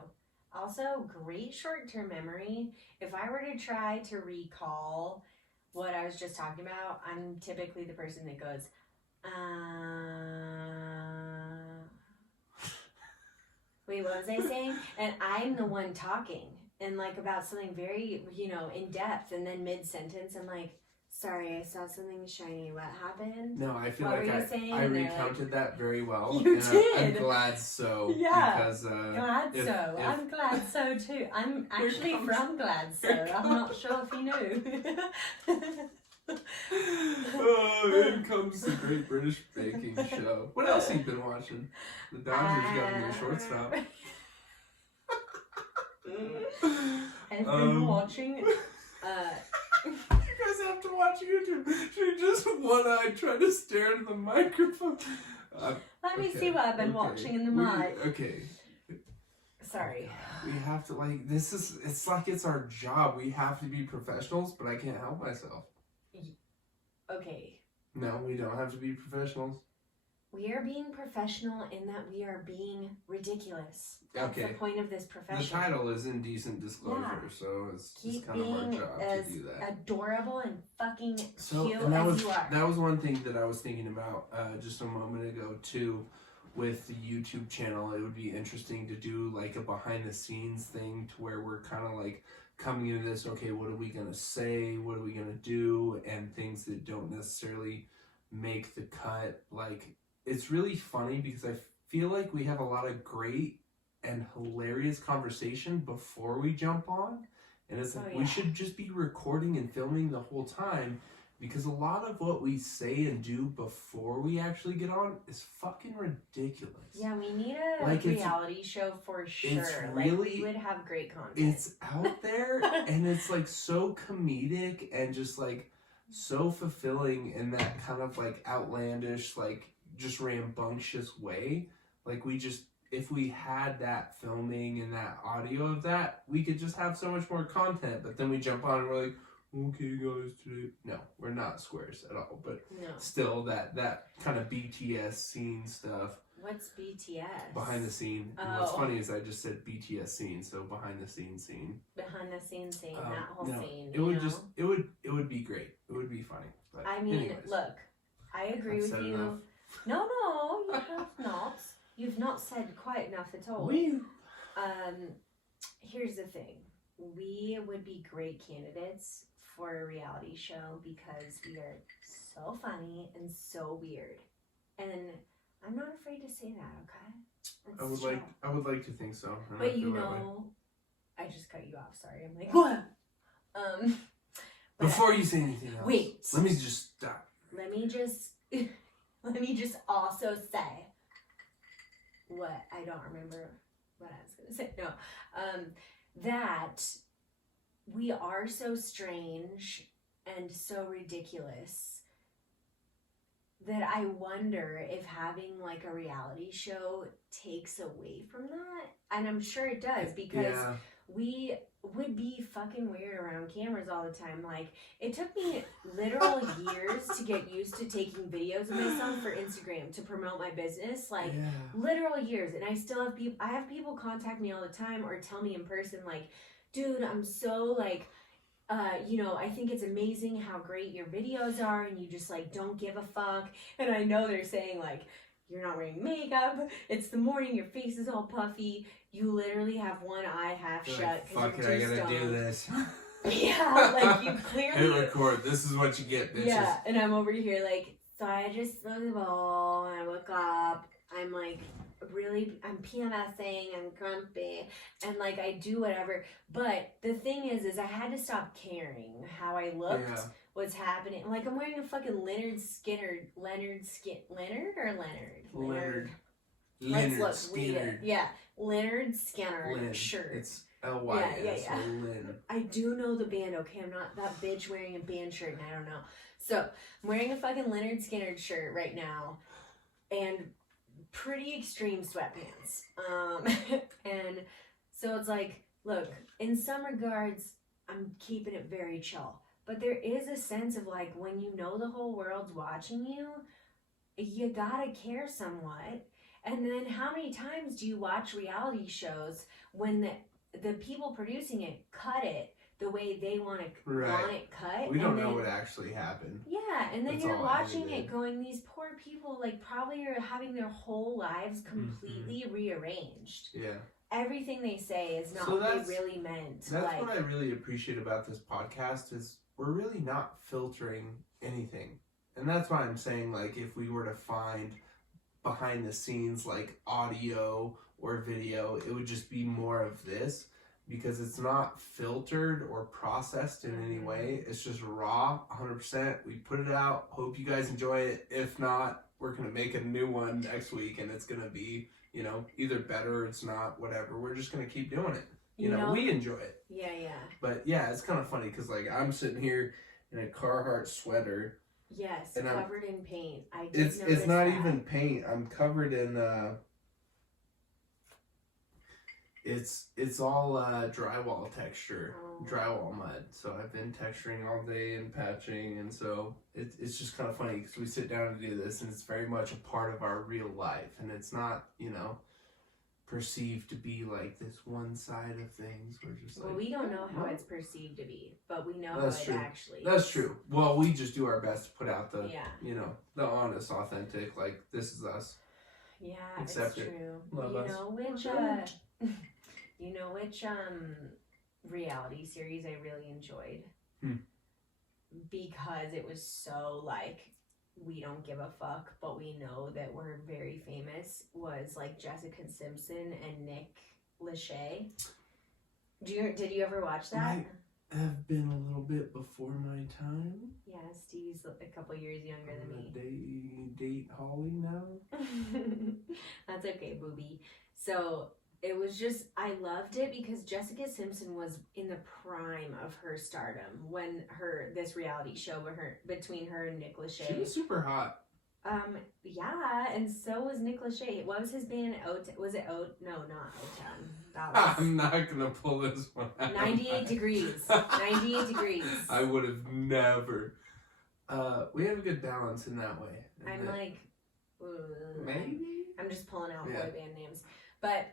Also, great short-term memory. If I were to try to recall what I was just talking about, I'm typically the person that goes, wait, what was I saying? And I'm the one talking and like about something very, in depth, and then mid-sentence I'm like, sorry, I saw something shiny. What happened? No, I feel like I recounted that very well. You did. I'm glad so. Yeah. Because, I'm glad so too. I'm actually from Gladso. I'm not sure if you knew. In comes the Great British Baking Show. What else have you been watching? The Dodgers got a new shortstop. I've been watching. You guys have to watch YouTube. She just one-eyed trying to stare into the microphone. Let me see what I've been watching in the mic. Okay. Sorry. We have to it's like it's our job. We have to be professionals, but I can't help myself. Okay. No, we don't have to be professionals. We are being professional in that we are being ridiculous. That's Okay. the point of this profession. The title is Indecent Disclosure, Yeah. so it's Keep kind of our being job as to do that. adorable and fucking cute And that as was, you are. That was one thing that I was thinking about just a moment ago too, with the YouTube channel. It would be interesting to do like a behind the scenes thing to where we're kind of like coming into this, okay, what are we gonna say, what are we gonna do, and things that don't necessarily make the cut. Like, it's really funny because I feel like we have a lot of great and hilarious conversation before we jump on, and it's like we should just be recording and filming the whole time, because a lot of what we say and do before we actually get on is fucking ridiculous. Yeah, we need a reality show for sure. It's really, like, we would have great content. It's out there, and it's like so comedic and just like so fulfilling in that kind of like outlandish, like just rambunctious way. Like, we just, if we had that filming and that audio of that, we could just have so much more content. But then we jump on and we're like, okay guys, today, no, we're not squares at all, but still that kind of BTS scene stuff. What's BTS? Behind the scene. Oh. And what's funny is I just said BTS scene, so behind the scene scene. Behind the scene scene, that whole scene. It would just, it would be great. It would be funny. But I mean, anyways, look, I agree with you. Enough. No, you have not. You've not said quite enough at all. Wee. Here's the thing. We would be great candidates for a reality show because we are so funny and so weird. And I'm not afraid to say that, okay? I would like to think so. But you know, I just cut you off, sorry. I'm like, what? Before you say anything else, wait. Let me just stop. Let me just also say what I don't remember what I was gonna say. No. That we are so strange and so ridiculous that I wonder if having like a reality show takes away from that. And I'm sure it does, because we would be fucking weird around cameras all the time. Like, it took me literal years to get used to taking videos of myself for Instagram to promote my business. Like, literal years. And I still have people contact me all the time or tell me in person, like, dude, I'm so like, I think it's amazing how great your videos are, and you just like don't give a fuck. And I know they're saying like, you're not wearing makeup, it's the morning, your face is all puffy, you literally have one eye half shut. Fuck it, I gotta do this. Yeah, like you clearly hit record. This is what you get, bitches. Yeah, and I'm over here like, so I just look at the bowl and I look up. I'm like, I'm PMSing, I'm grumpy, and like I do whatever. But the thing is I had to stop caring how I looked, what's happening. Like, I'm wearing a fucking Leonard Skinner shirt. It's L-Y-N, so Lynn. I do know the band, okay? I'm not that bitch wearing a band shirt and I don't know. So, I'm wearing a fucking Leonard Skinner shirt right now, and pretty extreme sweatpants. And so it's like, look, in some regards, I'm keeping it very chill. But there is a sense of like, when you know the whole world's watching you, you gotta care somewhat. And then how many times do you watch reality shows when the people producing it cut it the way they want it cut? We don't know what actually happened. Yeah, and then you're watching it going, these poor people like probably are having their whole lives completely rearranged. Yeah. Everything they say is not what they really meant. That's what I really appreciate about this podcast, is we're really not filtering anything. And that's why I'm saying, like, if we were to find behind the scenes like audio or video, it would just be more of this, because it's not filtered or processed in any way. It's just raw, 100%. We put it out. Hope you guys enjoy it. If not, we're going to make a new one next week, and it's going to be, either better or it's not, whatever. We're just going to keep doing it. You know, we enjoy it. Yeah. But yeah, it's kind of funny because like I'm sitting here in a Carhartt sweater. Yes, and covered in paint. It's not even paint. I'm covered in It's all drywall texture, Oh. drywall mud. So I've been texturing all day and patching, and so it's just kind of funny because we sit down to do this, and it's very much a part of our real life, and it's not, you know, perceived to be like this one side of things. We're just Well, like, we don't know how no. it's perceived to be, but we know That's how it true. actually That's is. true. Well, we just do our best to put out the, Yeah. you know, the honest, authentic, like, this is us. Yeah, Accept it's it. true. Love you us. know which We're you know which reality series I really enjoyed? Hmm. Because it was so like we don't give a fuck, but we know that we're very famous, was like Jessica Simpson and Nick Lachey. Did you ever watch that? Right. Have been a little bit before my time. Yeah, Steve's a couple years younger than me. Date Holly now. That's okay, booby. So it was just, I loved it because Jessica Simpson was in the prime of her stardom when this reality show between her and Nick Lachey. She was super hot. Yeah, and so was Nick Lachey. What was his band? Was it No, not O-Town. That was I'm not gonna pull this one out. 98 Degrees. 98 Degrees. I would have never. We have a good balance in that way. I'm like, maybe. I'm just pulling out Yeah. boy band names, but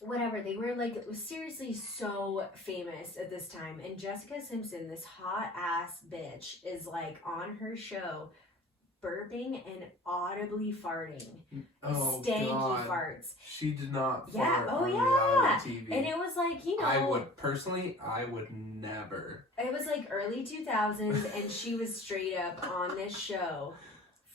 whatever. They were like seriously so famous at this time, and Jessica Simpson, this hot ass bitch, is like on her show, burping and audibly farting, Oh stanky God. farts. She did not Yeah. fart Oh on yeah. reality TV. And it was like, you know, I would never. it was like early 2000s, and she was straight up on this show,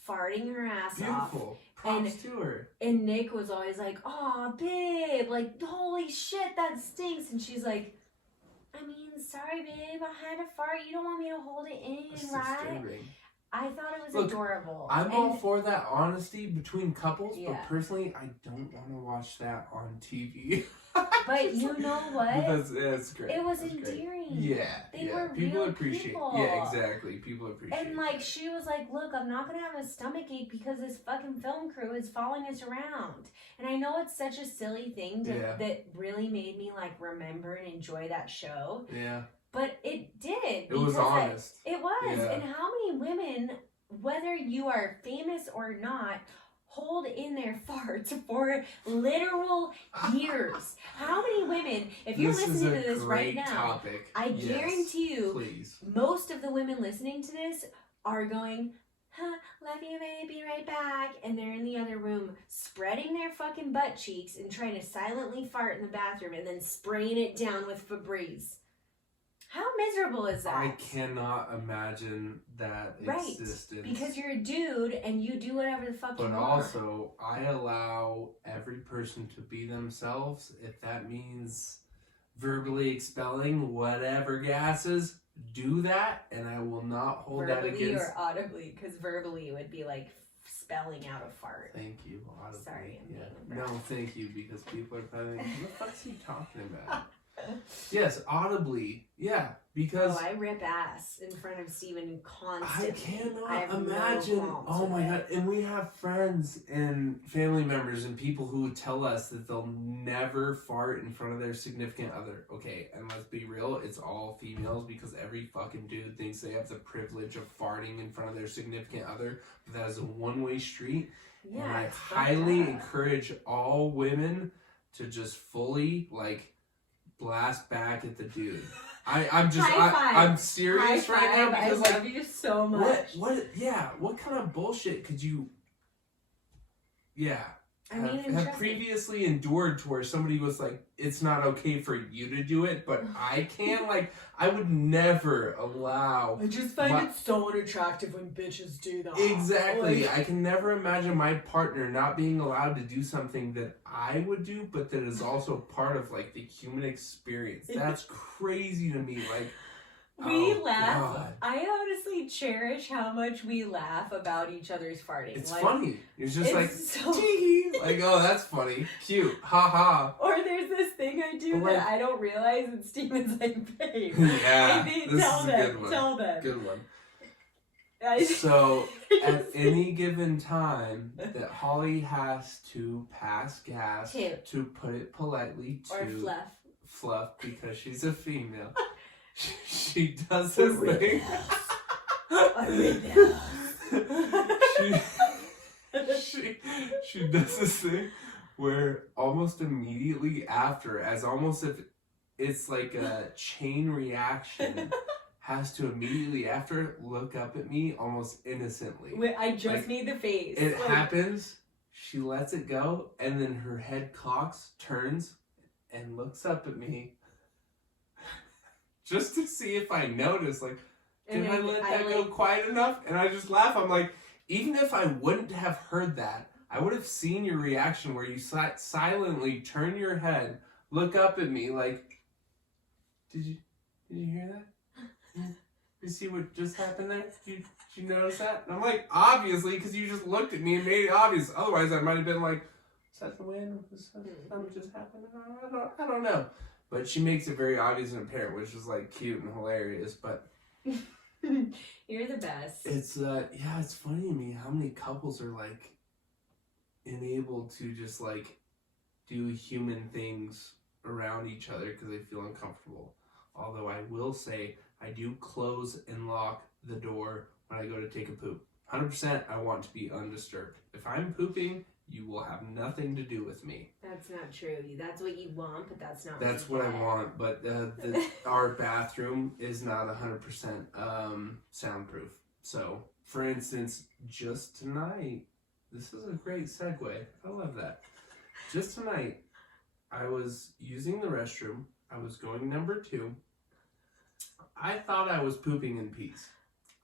farting her ass off. Beautiful. Props to her. And Nick was always like, "Oh, babe, like, holy shit, that stinks." And she's like, "I mean, sorry, babe, I had to fart. You don't want me to hold it in, That's right?" disturbing. I thought it was Look, adorable. I'm all for that honesty between couples, Yeah. but personally, I don't want to watch that on TV. But you know what? Because it's great. It was It's great. endearing. Yeah, They yeah. were People real appreciate. people. Yeah, exactly. People appreciate. And like, that. she was like, "Look, I'm not gonna have a stomach ache because this fucking film crew is following us around." And I know it's such a silly thing Yeah. that really made me like remember and enjoy that show. Yeah, But it did. it was honest. It was. Yeah. And how many women, whether you are famous or not, hold in their farts for literal years? How many women, if you're This is listening a to this right great now, topic. I Yes. guarantee you, Please. most of the women listening to this are going, "Huh, love you, baby, right back." And they're in the other room spreading their fucking butt cheeks and trying to silently fart in the bathroom and then spraying it down with Febreze. How miserable is that? I cannot imagine that Right, existence. because you're a dude and you do whatever the fuck you But want. also, I allow every person to be themselves. If that means verbally expelling whatever gases, do that, and I will not hold that verbally against. or audibly, because verbally would be like spelling out a fart. Thank you. Audibly. Sorry, I'm yeah. being a No, thank you, because people are probably like, what the fuck is he talking about? Yes, audibly. Yeah, because Oh, I rip ass in front of Steven constantly. I cannot I have no imagine. qualms Oh with my it. god! And we have friends and family members and people who tell us that they'll never fart in front of their significant other. Okay, and let's be real, it's all females because every fucking dude thinks they have the privilege of farting in front of their significant other. But that is a one-way street. Yeah, And I it's fucked highly up. encourage all women to just fully blast back at the dude. I'm High five. I'm serious High right now five. because I love you so much. what kind of bullshit could you I mean, have interesting. previously endured to where somebody was like, it's not okay for you to do it, but I can? I would never allow. I just find it so unattractive when bitches do that. Exactly. I can never imagine my partner not being allowed to do something that I would do, but that is also part of the human experience. That's crazy to me. We oh, laugh. God. I honestly cherish how much we laugh about each other's farting. It's funny. It's just so... tee. Oh, that's funny. Cute. Ha ha. Or there's this thing I do But, that I don't realize, and Steven's like, "Babe." Yeah. I think, This tell is them. a good one. Tell them. Good one. So at any given time that Holly has to pass gas, to put it politely, to or fluff because she's a female, she does this thing. She does this thing where almost immediately after, as almost if it's like a chain reaction, has to immediately after look up at me almost innocently. Wait, I just made the face. It happens, she lets it go, and then her head cocks, turns, and looks up at me just to see if I notice, like, did I let that go quiet enough? And I just laugh. I'm like, even if I wouldn't have heard that, I would have seen your reaction where you silently turn your head, look up at me like, did you hear that? You see what just happened there? Did you notice that? And I'm like, obviously, because you just looked at me and made it obvious. Otherwise, I might have been like, is that the wind? Was something just happened? I don't know. But she makes it very obvious and apparent, which is like cute and hilarious. But you're the best. It's it's funny to me how many couples are like enabled to just like do human things around each other because they feel uncomfortable. Although I will say I do close and lock the door when I go to take a poop. 100% I want to be undisturbed. If I'm pooping, you will have nothing to do with me. That's not true. That's what you want, but that's not That's what I want, but our bathroom is not 100% soundproof. So, for instance, just tonight, this is a great segue. I love that. Just tonight, I was using the restroom. I was going number 2. I thought I was pooping in peace.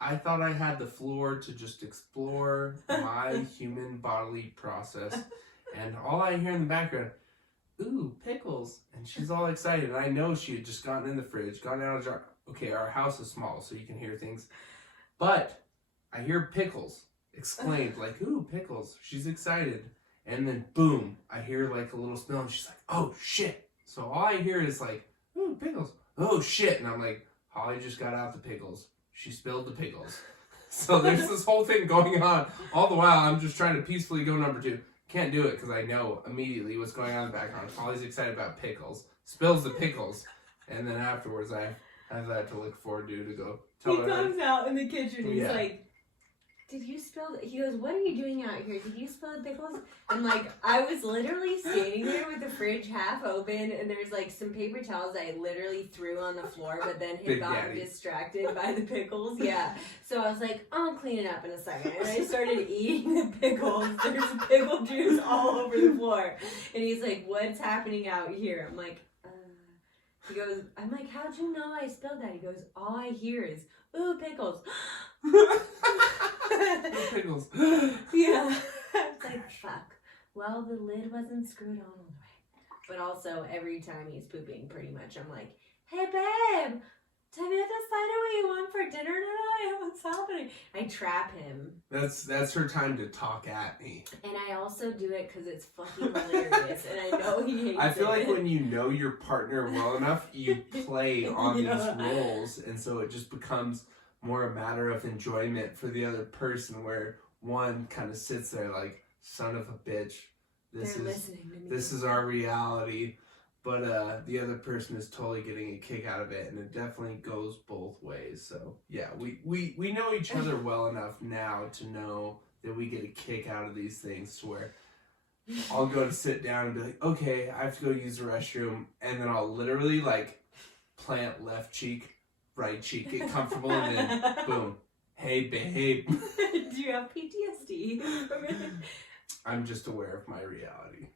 I thought I had the floor to just explore my human bodily process. And all I hear in the background, ooh, pickles. And she's all excited. And I know she had just gotten in the fridge, gotten out of the jar. Okay, our house is small, so you can hear things. But I hear pickles exclaimed, like, ooh, pickles. She's excited. And then, boom, I hear like a little smell. And she's like, oh, shit. So all I hear is like, ooh, pickles. Oh, shit. And I'm like, Holly just got out the pickles. She spilled the pickles. So there's this whole thing going on. All the while, I'm just trying to peacefully go number 2. Can't do it because I know immediately what's going on in the background. Holly's excited about pickles. Spills the pickles. And then afterwards, I have that to look forward to go tell her. He comes out in the kitchen. He's like, did you spill he goes, what are you doing out here? Did you spill the pickles? And like, I was literally standing there with the fridge half open and there's like some paper towels I literally threw on the floor, but then had gotten distracted by the pickles. Yeah. So I was like, I'll clean it up in a second. And I started eating the pickles. There's pickle juice all over the floor. And he's like, what's happening out here? I'm like, he goes, I'm like, how'd you know I spilled that? He goes, all I hear is, ooh, pickles. Pickles. Yeah. It's like, fuck. Well, the lid wasn't screwed on all the way. But also, every time he's pooping, pretty much, I'm like, hey, babe, have you decided what you want for dinner tonight? What's happening? I trap him. That's her time to talk at me. And I also do it because it's fucking hilarious. And I know he hates it. I feel like when you know your partner well enough, you play on these roles. And so it just becomes more a matter of enjoyment for the other person, where one kind of sits there like, son of a bitch, this is our reality, but the other person is totally getting a kick out of it, and it definitely goes both ways. So yeah, we know each other well enough now to know that we get a kick out of these things, to where I'll go to sit down and be like, okay, I have to go use the restroom, and then I'll literally like plant left cheek, right cheek, get comfortable, and then boom, hey babe. Do you have PTSD? I'm just aware of my reality.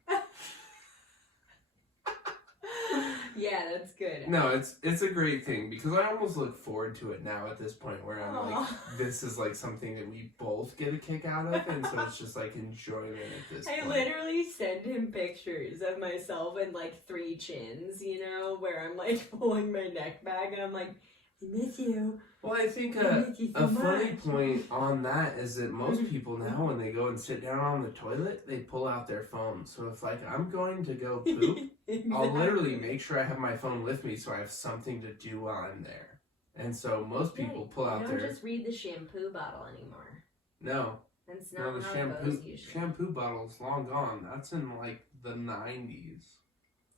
Yeah, that's good. No, it's a great thing, because I almost look forward to it now at this point, where I'm like, this is like something that we both get a kick out of, and so it's just like enjoyment at this point. I literally send him pictures of myself in like 3 chins, you know, where I'm like pulling my neck back, and I'm like, I miss you. Well, I think a funny point on that is that most people now, when they go and sit down on the toilet, they pull out their phone. So if like I'm going to go poop, exactly. I'll literally make sure I have my phone with me so I have something to do while I'm there. And so most people pull out you their... don't just read the shampoo bottle anymore. No. That's No, not the how it goes usually. shampoo bottle's long gone. That's in like the 90s.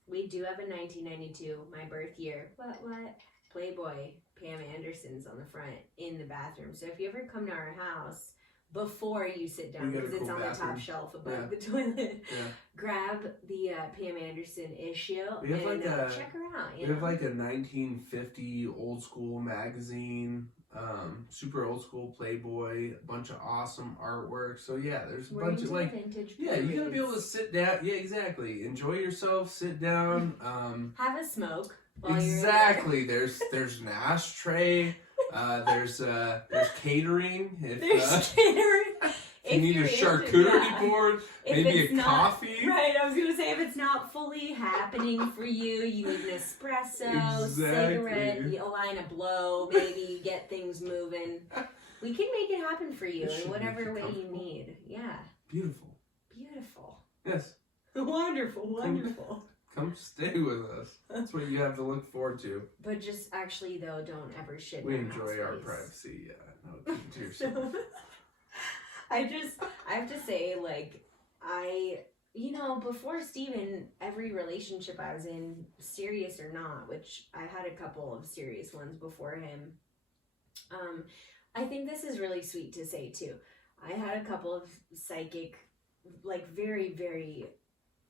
We do have a 1992, my birth year. What? Playboy Pam Anderson's on the front in the bathroom. So if you ever come to our house, before you sit down, because it's on the top shelf above the toilet, grab the Pam Anderson issue and check her out. We have like a 1950 old school magazine, super old school Playboy, a bunch of awesome artwork. So yeah, there's a bunch of like vintage you're gonna be able to sit down. Yeah, exactly. Enjoy yourself. Sit down. Have a smoke. Exactly. There's an ashtray. There's catering. There's catering. You need a charcuterie board, maybe a coffee. Right, I was going to say, if it's not fully happening for you, you need an espresso, cigarette, a line of blow, maybe you get things moving. We can make it happen for you in whatever way you need. Yeah. Beautiful. Yes. Wonderful. Come stay with us. That's what you have to look forward to. But just actually, though, don't ever shit We in enjoy our privacy, yeah. No, keep it to yourself. I have to say, like, before Steven, every relationship I was in, serious or not, which I had a couple of serious ones before him, I think this is really sweet to say, too. I had a couple of psychic, like, very, very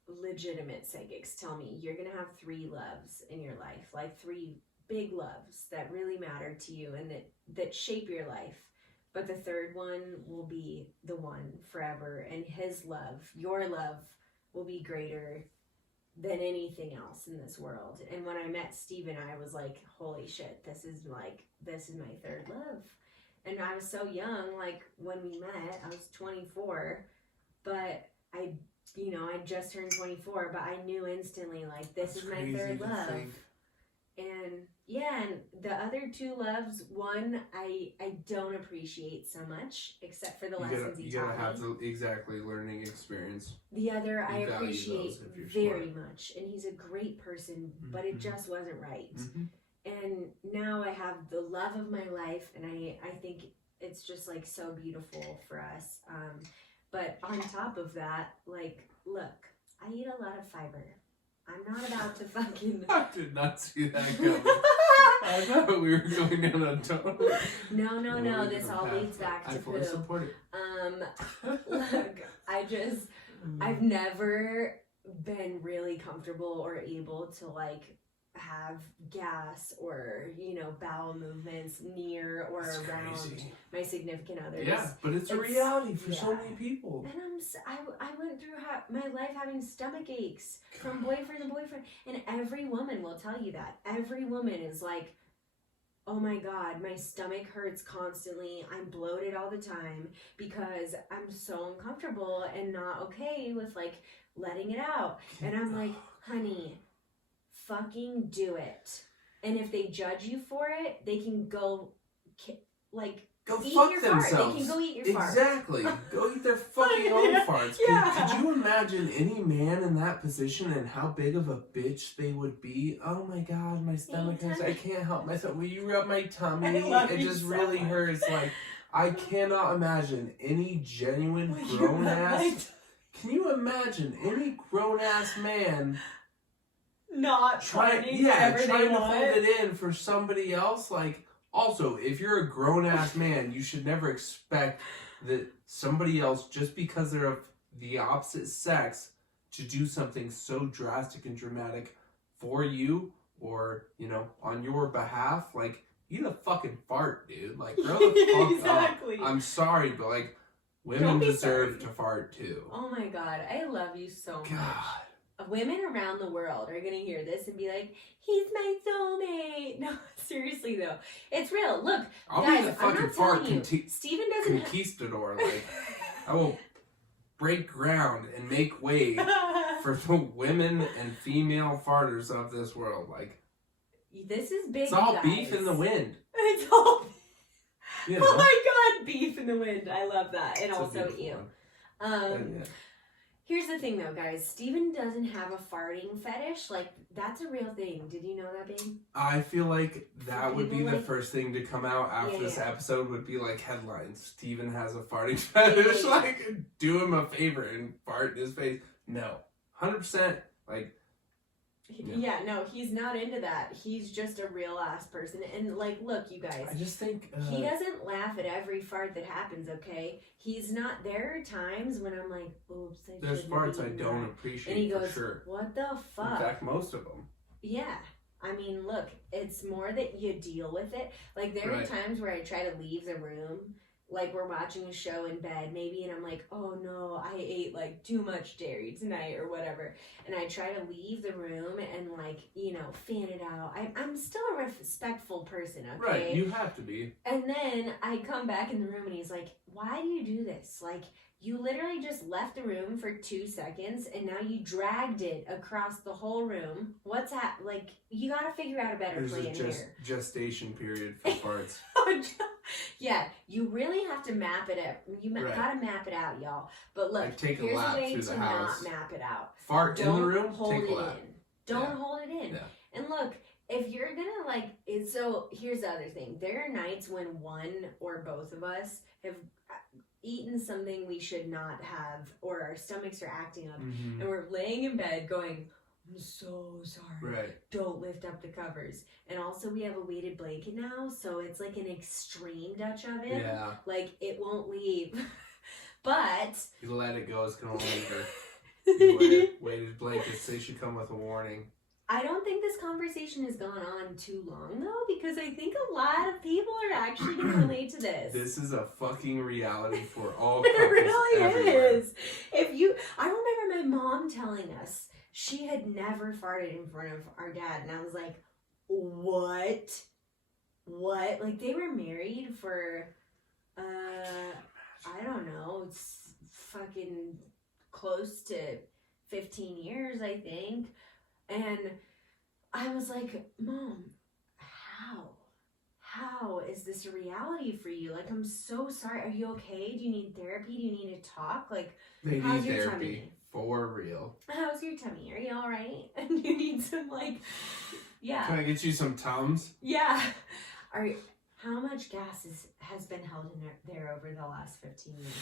legitimate psychics tell me you're gonna have 3 loves in your life, like 3 big loves that really matter to you and that shape your life, but the third one will be the one forever, and his love, your love, will be greater than anything else in this world. And when I met Steven, I was like, holy shit, this is my third love. And I was so young, like when we met I was 24, but I just turned 24, but I knew instantly, like, this is my third love. And yeah, and the other 2 loves, one I don't appreciate so much, except for the lessons he taught me. You gotta have the learning experience. The other I appreciate very much, and he's a great person, but it just wasn't right. And now I have the love of my life, and I think it's just like so beautiful for us. But on top of that, like, look, I eat a lot of fiber. I'm not about to fucking... I did not see that coming. I thought we were going down a tunnel. No. This all leads back to I fully support it. Look, I've never been really comfortable or able to, like, have gas or bowel movements near or around my significant others. Yeah, but it's a reality for so many people. And I went through my life having stomach aches from boyfriend to boyfriend, and every woman will tell you that. Every woman is like, oh my God, my stomach hurts constantly. I'm bloated all the time because I'm so uncomfortable and not okay with, like, letting it out. And I'm like, honey, fucking do it. And if they judge you for it, they can go eat fuck your themselves. Fart. They can go eat your fart. Exactly. Go eat their fucking own farts. Yeah. Could you imagine any man in that position and how big of a bitch they would be? Oh my God, my stomach hurts. I can't help myself. Will you rub my tummy? It just really hurts. Like, I cannot imagine any genuine grown ass. Can you imagine any grown ass man not trying to hold it in for somebody else? Like, also, if you're a grown-ass man, you should never expect that somebody else, just because they're of the opposite sex, to do something so drastic and dramatic for you or, on your behalf. Like, eat a fucking fart, dude. Like, grow the fuck up. I'm sorry, but, like, women deserve to fart, too. Oh, my God. I love you so much. God. Women around the world are gonna hear this and be like, he's my soulmate. No, seriously though, it's real. Look, I'll guys, be the fucking fart Steven doesn't conquistador. Like, I will break ground and make way for the women and female farters of this world. Like, this is big. It's all guys. beef in the wind. It's all. You know. Oh my God, beef in the wind. I love that, and It's also you. Here's the thing, though, guys. Steven doesn't have a farting fetish. Like, that's a real thing. Did you know that, babe? I feel like that would be people the like- first thing to come out after this Yeah. episode would be like headlines. Steven has a farting fetish. Yeah. Like, do him a favor and fart in his face. No. 100%. Like, Yeah, no, he's not into that. He's just a real ass person. And, like, look, you guys. I just think... He doesn't laugh at every fart that happens, okay? He's not... There are times when I'm like, oops, there's farts I don't appreciate, And he goes, for sure. what the fuck? In fact, most of them. Yeah. I mean, look, it's more that you deal with it. Like, there Right. are times where I try to leave the room, like we're watching a show in bed maybe, and I'm like, oh no, I ate like too much dairy tonight or whatever, and I try to leave the room and, like, you know, fan it out. I'm still a respectful person, okay? Right, you have to be. And then I come back in the room and he's like, why do you do this? Like, you literally just left the room for 2 seconds and now you dragged it across the whole room. What's that? Like, you gotta figure out a better There's plan a here. gestation period for farts. Yeah, you really have to map it out. You Right. gotta map it out, y'all. But look, Like, take a here's lap a way through to the house. not map it out. Fart in the room, hold take it a lap. in. Don't Yeah. hold it in. Yeah. And look, if you're gonna like, so here's the other thing. There are nights when one or both of us have eaten something we should not have, or our stomachs are acting up, Mhm. and we're laying in bed going, I'm so sorry. Right. Don't lift up the covers. And also we have a weighted blanket now, so it's like an extreme Dutch oven. Yeah. Like, it won't leave. But You let it go, it's gonna linger. You weighted blankets, they should come with a warning. I don't think this conversation has gone on too long, though, because I think a lot of people are actually going to relate to this. This is a fucking reality for all It couples really everywhere. is. I remember my mom telling us she had never farted in front of our dad, and I was like, what? What? Like, they were married for, I don't know, it's fucking close to 15 years, I think. And I was like, Mom, how is this a reality for you? Like, I'm so sorry. Are you okay? Do you need therapy? Do you need to talk? Like, They how's need your therapy. tummy? For real. How's your tummy? Are you all right? And you need some, like, yeah. Can I get you some Tums? Yeah. How much gas has been held in there over the last 15 years?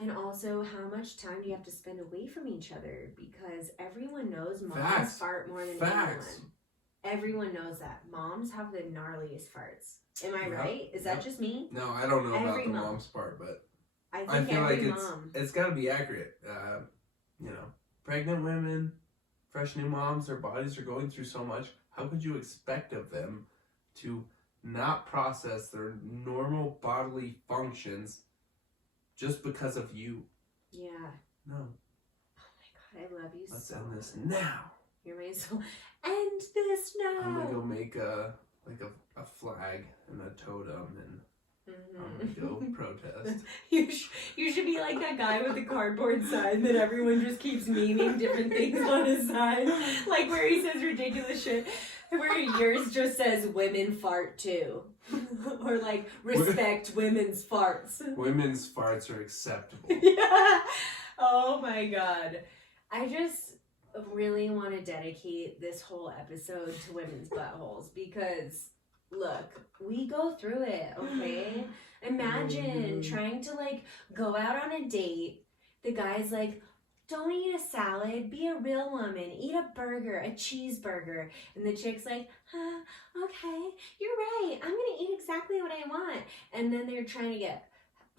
And also, how much time do you have to spend away from each other? Because everyone knows moms Facts. fart more than Facts. anyone. Everyone knows that. Moms have the gnarliest farts. Am I Yep. right? Is that Yep. just me? No, I don't know Every about the mom. mom's part, but I I think feel like every mom. it's got to be accurate. You know, pregnant women, fresh new moms, their bodies are going through so much. How could you expect of them to not process their normal bodily functions just because of you? Yeah. No. Oh my god, I love you Let's so end this much. now. You're my soul. End this now. I'm gonna go make a flag and a totem, and I'm gonna go protest. You should be like that guy with the cardboard sign that everyone just keeps memeing different things on his sign. Like, where he says ridiculous shit. Where yours just says women fart too. Or like, respect women's farts. Women's farts are acceptable. Yeah. Oh my god. I just really want to dedicate this whole episode to women's buttholes because, look, we go through it, okay? Imagine trying to, like, go out on a date. The guy's like, don't eat a salad, be a real woman, eat a burger, a cheeseburger. And the chick's like, okay, you're right, I'm gonna eat exactly what I want. And then they're trying to get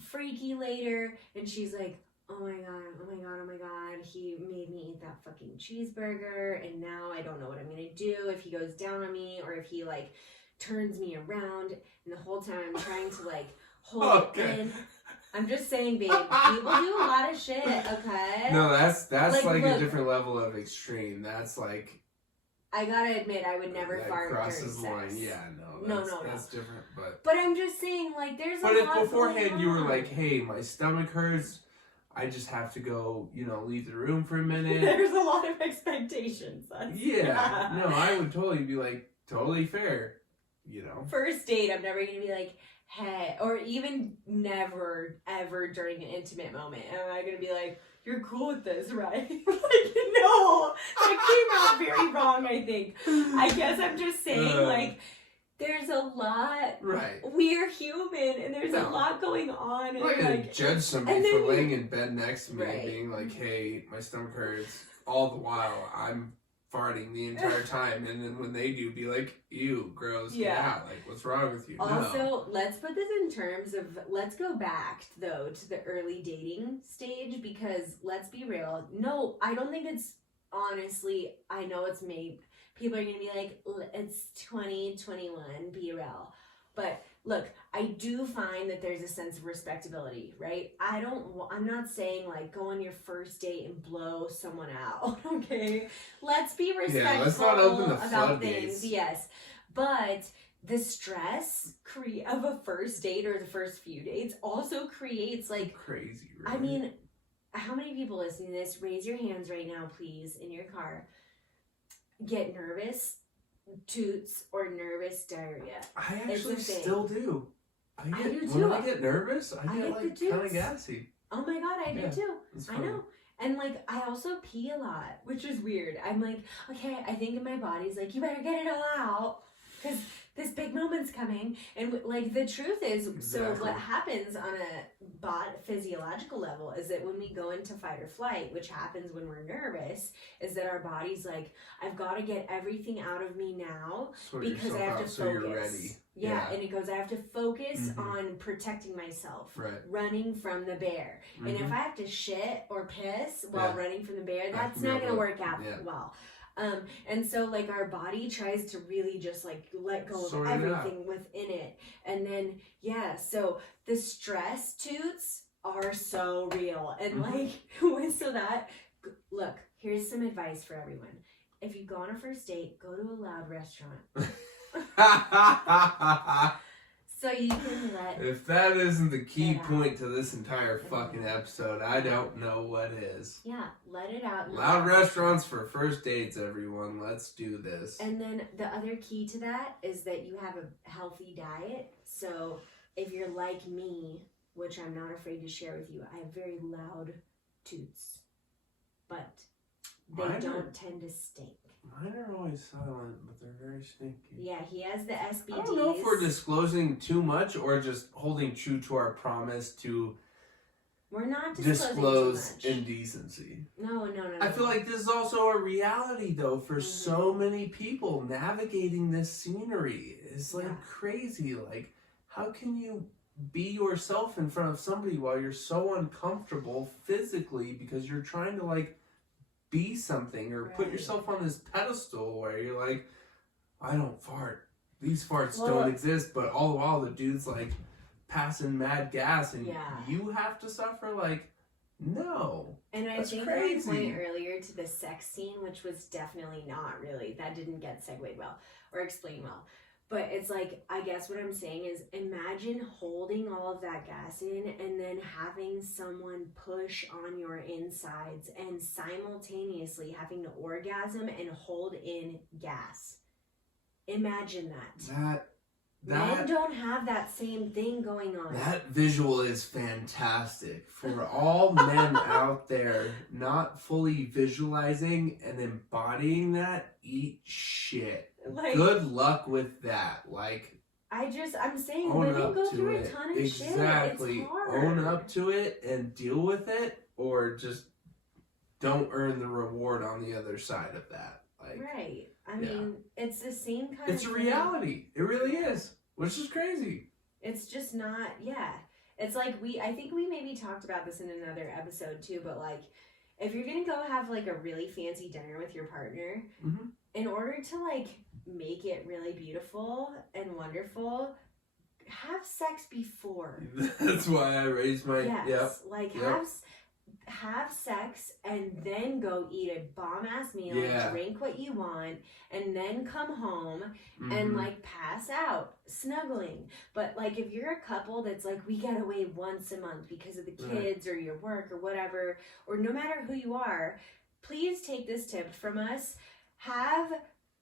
freaky later, and she's like, oh my god, he made me eat that fucking cheeseburger, and now I don't know what I'm gonna do if he goes down on me, or if he, like, turns me around, and the whole time I'm trying to, like, hold it in. I'm just saying, babe, people do a lot of shit, okay? No, that's like a look, different level of extreme. That's like I gotta admit, I would never that fart during crosses sex. the line. Yeah, that's different. But I'm just saying, like, there's But a if lot beforehand going you were on. like, hey, my stomach hurts, I just have to go, leave the room for a minute. There's a lot of expectations. Yeah, no, I would totally be like, totally fair. you know. First date, I'm never going to be like, hey, or even never, ever during an intimate moment, am I going to be like, you're cool with this, right? Like, no, that came out very wrong, I think. I guess I'm just saying, like, there's a lot. Right. We're human, and there's a lot going on. I'm and not gonna judge somebody for laying in bed next to me and being like, hey, my stomach hurts, all the while I'm farting the entire time, and then when they do, be like, ew, gross, get out, like, what's wrong with you? Also, let's put this in terms of, let's go back, though, to the early dating stage, because let's be real, no, I don't think it's, honestly, I know it's made, people are going to be like, it's 2021, be real. But look, I do find that there's a sense of respectability, right? I'm not saying like go on your first date and blow someone out, okay? Let's be respectful let's not open the about floodgates. things, yes. But the stress of a first date or the first few dates also creates like crazy, really. I mean, how many people listening to this, raise your hands right now, please, in your car, get nervous, toots, or nervous diarrhea? I actually still do. I do too. When I get nervous, I get like kind of gassy. Oh my god, I do too. I know. And like, I also pee a lot, which is weird. I'm like, okay, I think my body's like, you better get it all out, because this big moment's coming. And like, the truth is, so what happens on a physiological level is that when we go into fight or flight, which happens when we're nervous, is that our body's like, I've got to get everything out of me now because I have to focus. So you're ready. Yeah, and it goes, I have to focus on protecting myself, running from the bear. And if I have to shit or piss while running from the bear, that's not going to work out well. And so like our body tries to really just like let go of everything within it. And then, so the stress toots are so real. And like, so that, look, here's some advice for everyone. If you go on a first date, go to a loud restaurant. So you can let... If that isn't the key point to this entire fucking episode, I don't know what is. Yeah, let it out. Loud restaurants for first dates, everyone. Let's do this. And then the other key to that is that you have a healthy diet. So if you're like me, which I'm not afraid to share with you, I have very loud toots. But they don't tend to stink. Mine are always silent, but they're very stinky. Yeah, he has the SBDs. I don't know if we're disclosing too much or just holding true to our promise to we're not disclose indecency. No. I feel like this is also a reality, though, for so many people navigating this scenery. It's like crazy. Like, how can you be yourself in front of somebody while you're so uncomfortable physically because you're trying to, like, be something or put yourself on this pedestal where you're like, I don't fart. These farts don't exist, but all the while the dude's like passing mad gas and you have to suffer. Like, no. And I think I pointed earlier to the sex scene, which was definitely not really, that didn't get segued well or explained well. But it's like, I guess what I'm saying is, imagine holding all of that gas in and then having someone push on your insides and simultaneously having to orgasm and hold in gas. Imagine that. Men don't have that same thing going on. That visual is fantastic. For all men out there not fully visualizing and embodying that, eat shit. Like, good luck with that. Like, I'm saying women go through a ton of shit. Exactly. It's hard. Own up to it and deal with it, or just don't earn the reward on the other side of that. Like, right. I mean, it's the same kind of It's a reality. It really is. Which is crazy. It's just not, It's like I think we maybe talked about this in another episode too, but like, if you're gonna go have like a really fancy dinner with your partner, in order to like make it really beautiful and wonderful, have sex before. That's why I raised my have sex and then go eat a bomb ass meal and drink what you want and then come home and like pass out snuggling. But like if you're a couple that's like, we get away once a month because of the kids or your work or whatever, or no matter who you are, please take this tip from us. Have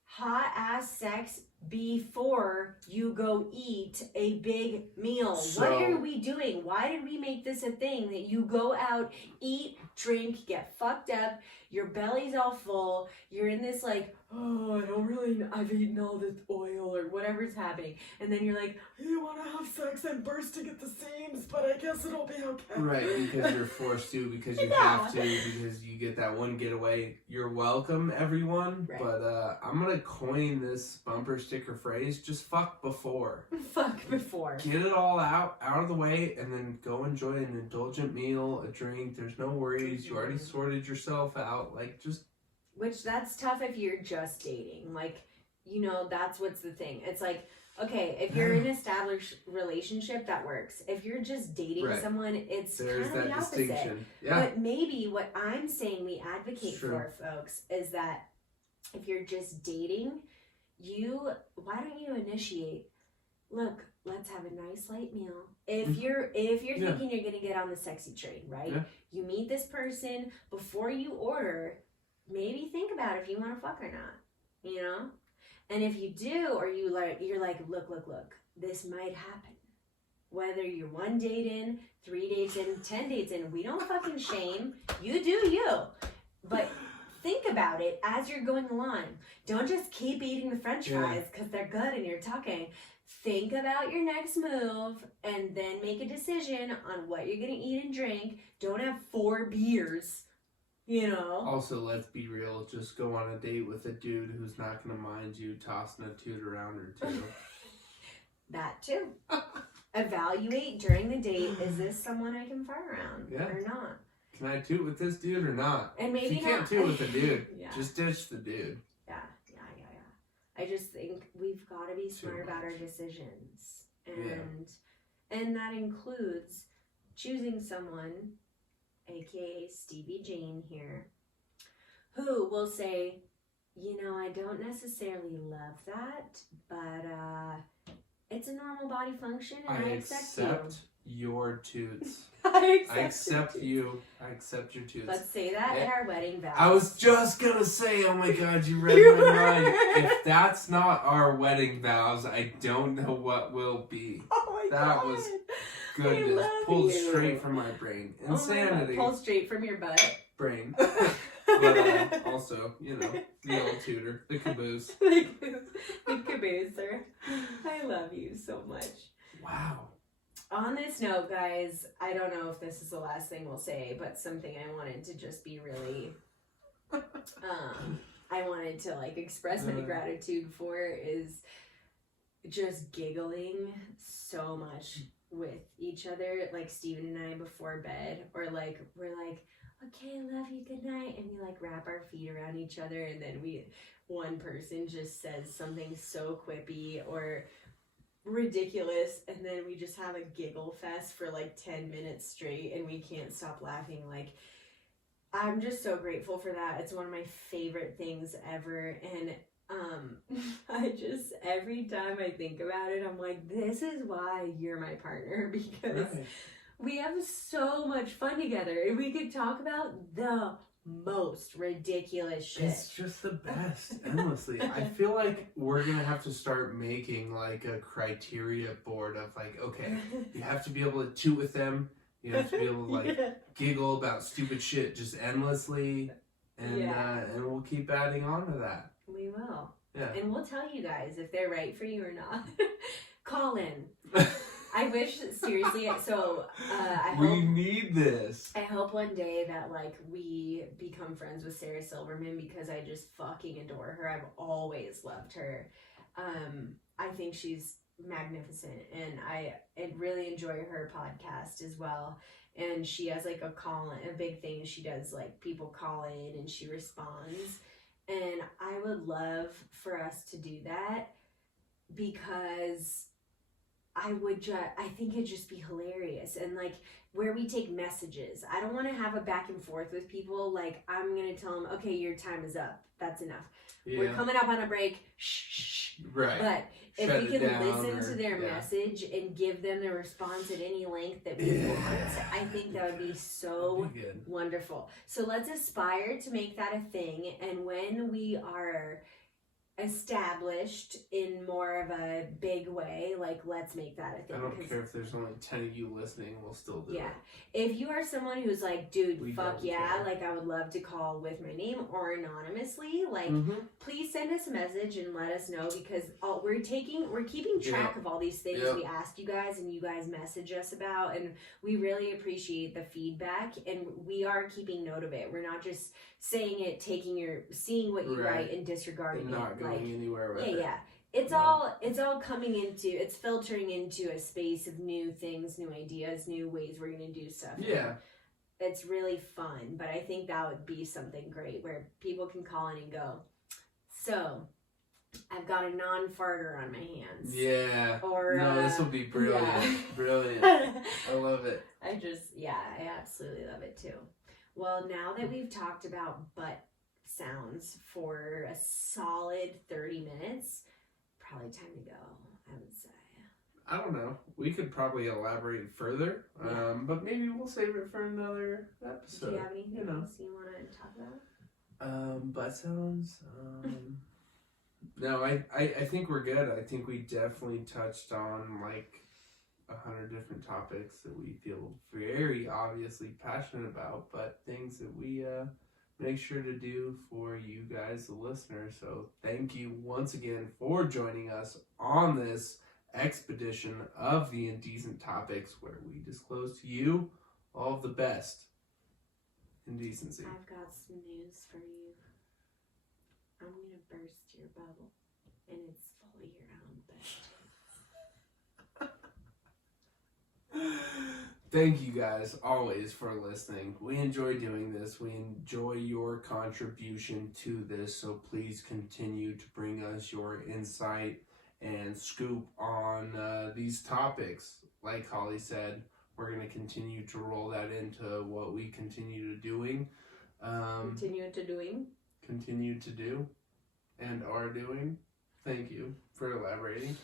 hot ass sex before you go eat a big meal. What are we doing? Why did we make this a thing that you go out, eat, drink, get fucked up, your belly's all full, you're in this like, oh, I don't really know, I've eaten all this oil or whatever's happening, and then you're like, I want to have sex, I'm bursting at the seams, but I guess it'll be okay. Right, because you're forced to, because you have to, because you get that one getaway. You're welcome, everyone, right. But I'm going to coin this bumper sticker phrase, just fuck before. Fuck before. Get it all out of the way, and then go enjoy an indulgent meal, a drink. There's no worries. You already sorted yourself out. Like, just... Which, that's tough if you're just dating. Like, you know, that's what's the thing. It's like, okay, if you're in an established relationship, that works. If you're just dating someone, it's kind of the opposite. Distinction. Yeah. But maybe what I'm saying we advocate for, folks, is that if you're just dating, why don't you initiate? Look, let's have a nice light meal. If you're thinking you're gonna get on the sexy train, right? Yeah. You meet this person before you order. Maybe think about if you want to fuck or not, you know? And if you do, or you're like, look, this might happen. Whether you're 1 date in, 3 dates in, 10 dates in, we don't fucking shame. You do you. But think about it as you're going along. Don't just keep eating the french fries because they're good and you're talking. Think about your next move and then make a decision on what you're going to eat and drink. Don't have 4 beers. You know. Also, let's be real. Just go on a date with a dude who's not going to mind you tossing a toot around or two. That too. Evaluate during the date. Is this someone I can fart around or not? Can I toot with this dude or not? And maybe if you can't toot with a dude. Just ditch the dude. Yeah. I just think we've got to be smart about our decisions, and that includes choosing someone, aka Stevie Jane here, who will say, you know, I don't necessarily love that, but it's a normal body function and I accept your toots. I accept you. I accept your toots. Let's say that in our wedding vows. I was just gonna say, oh my god, you read my mind. If that's not our wedding vows, I don't know what will be. Oh my god. That was goodness. Pulled straight from my brain. Insanity. Pulled straight from your butt. Brain. But also, you know, the old tutor, the caboose. The caboose, sir. I love you so much. Wow. On this note, guys, I don't know if this is the last thing we'll say, but something I wanted to just be really, I wanted to like express my gratitude for is just giggling so much with each other, like Steven and I before bed, or like we're like, okay, I love you, good night, and we like wrap our feet around each other, and then one person just says something so quippy or ridiculous, and then we just have a giggle fest for like 10 minutes straight, and we can't stop laughing. Like, I'm just so grateful for that. It's one of my favorite things ever, and I just, every time I think about it, I'm like, this is why you're my partner, because we have so much fun together, and we could talk about the most ridiculous shit. It's just the best, endlessly. I feel like we're gonna have to start making like a criteria board of like, okay, you have to be able to toot with them, you have to be able to like giggle about stupid shit just endlessly, and we'll keep adding on to that. We will. Yeah. And we'll tell you guys if they're right for you or not. Call in. I wish, seriously, so we need this. I hope one day that like we become friends with Sarah Silverman, because I just fucking adore her. I've always loved her. I think she's magnificent, and I really enjoy her podcast as well. And she has like a big thing she does, like people call in and she responds. And I would love for us to do that, because I think it'd just be hilarious. And like where we take messages, I don't want to have a back and forth with people. Like, I'm going to tell them, okay, your time is up. That's enough. Yeah. We're coming up on a break. Shh. Right. But if we can listen to their message and give them the response at any length that we want, I think that would be so wonderful. So let's aspire to make that a thing. And when we are established in more of a big way. Like, let's make that a thing. I don't care if there's only 10 of you listening, we'll still do it. If you are someone who's like, dude, We fuck don't yeah, care. like I would love to call with my name or anonymously, like please send us a message and let us know, because we're keeping track of all these things we ask you guys and you guys message us about, and we really appreciate the feedback, and we are keeping note of it. We're not just saying it, seeing what you write and disregarding and not going anywhere with it. It's all coming into, it's filtering into a space of new things, new ideas, new ways we're gonna do stuff. Yeah. It's really fun, but I think that would be something great where people can call in and go, so I've got a non-farter on my hands. Yeah. Or this will be brilliant. Yeah. Brilliant. I love it. I absolutely love it too. Well, now that we've talked about butt sounds for a solid 30 minutes, probably time to go, I would say. I don't know. We could probably elaborate further, but maybe we'll save it for another episode. Do you have anything else you want to talk about? Butt sounds. No, I think we're good. I think we definitely touched on like 100 different topics that we feel very obviously passionate about, but things that we make sure to do for you guys, the listeners. So thank you once again for joining us on this expedition of the Indecent Topics, where we disclose to you all of the best indecency. I've got some news for you. I'm gonna burst your bubble, and it's full of your own best. Thank you guys always for listening. We enjoy doing this. We enjoy your contribution to this. So please continue to bring us your insight and scoop on these topics. Like Holly said, we're going to continue to roll that into what we continue to doing. Continue to do and are doing. Thank you for elaborating.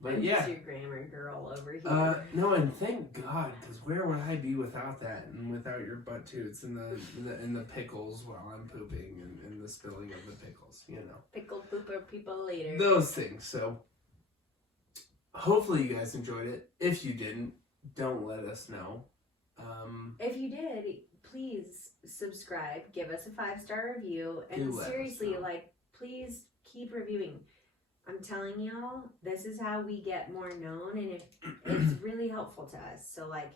But I'm just your grammar girl over here. No, and thank God, because where would I be without that, and without your butt toots and the pickles while I'm pooping, and the spilling of the pickles, you know. Pickle pooper people later. Those things. So hopefully you guys enjoyed it. If you didn't, don't let us know. If you did, please subscribe, give us a 5-star review, and seriously, like, please keep reviewing. I'm telling y'all, this is how we get more known, and it's really helpful to us. So, like,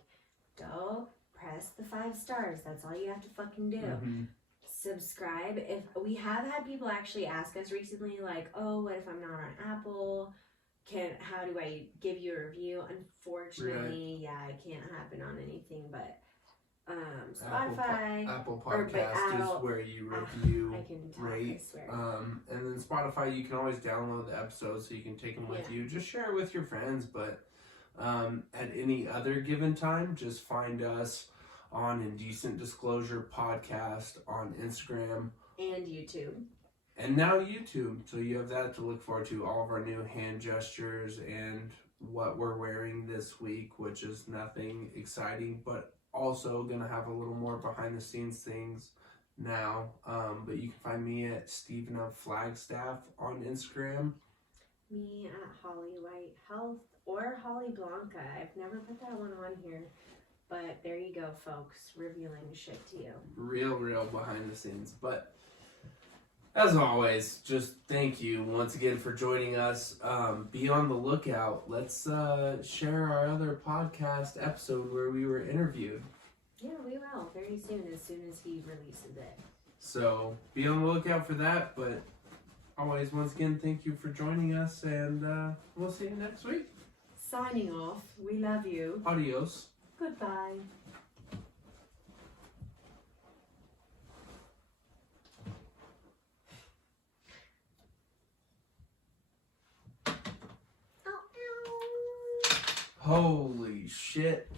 go press the 5 stars. That's all you have to fucking do. Subscribe. If we have had people actually ask us recently, like, oh, what if I'm not on Apple? How do I give you a review? Unfortunately, it can't happen on anything but Spotify. Apple Podcast is where you review, I can talk, rate. I swear. And then Spotify, you can always download the episodes so you can take them with you. Just share it with your friends. But at any other given time, just find us on Indecent Disclosure Podcast on Instagram. And YouTube. And now YouTube. So you have that to look forward to. All of our new hand gestures and what we're wearing this week, which is nothing exciting, but also gonna have a little more behind the scenes things now. But you can find me at Stephen of Flagstaff on Instagram. Me at Holly White Health or Holly Blanca. I've never put that one on here, but there you go, folks. Revealing shit to you. Real behind the scenes. But as always, just thank you once again for joining us. Be on the lookout. Let's share our other podcast episode where we were interviewed. Yeah, we will very soon as he releases it. So be on the lookout for that. But always, once again, thank you for joining us, and we'll see you next week. Signing off. We love you. Adios. Goodbye. Ow, ow. Holy shit.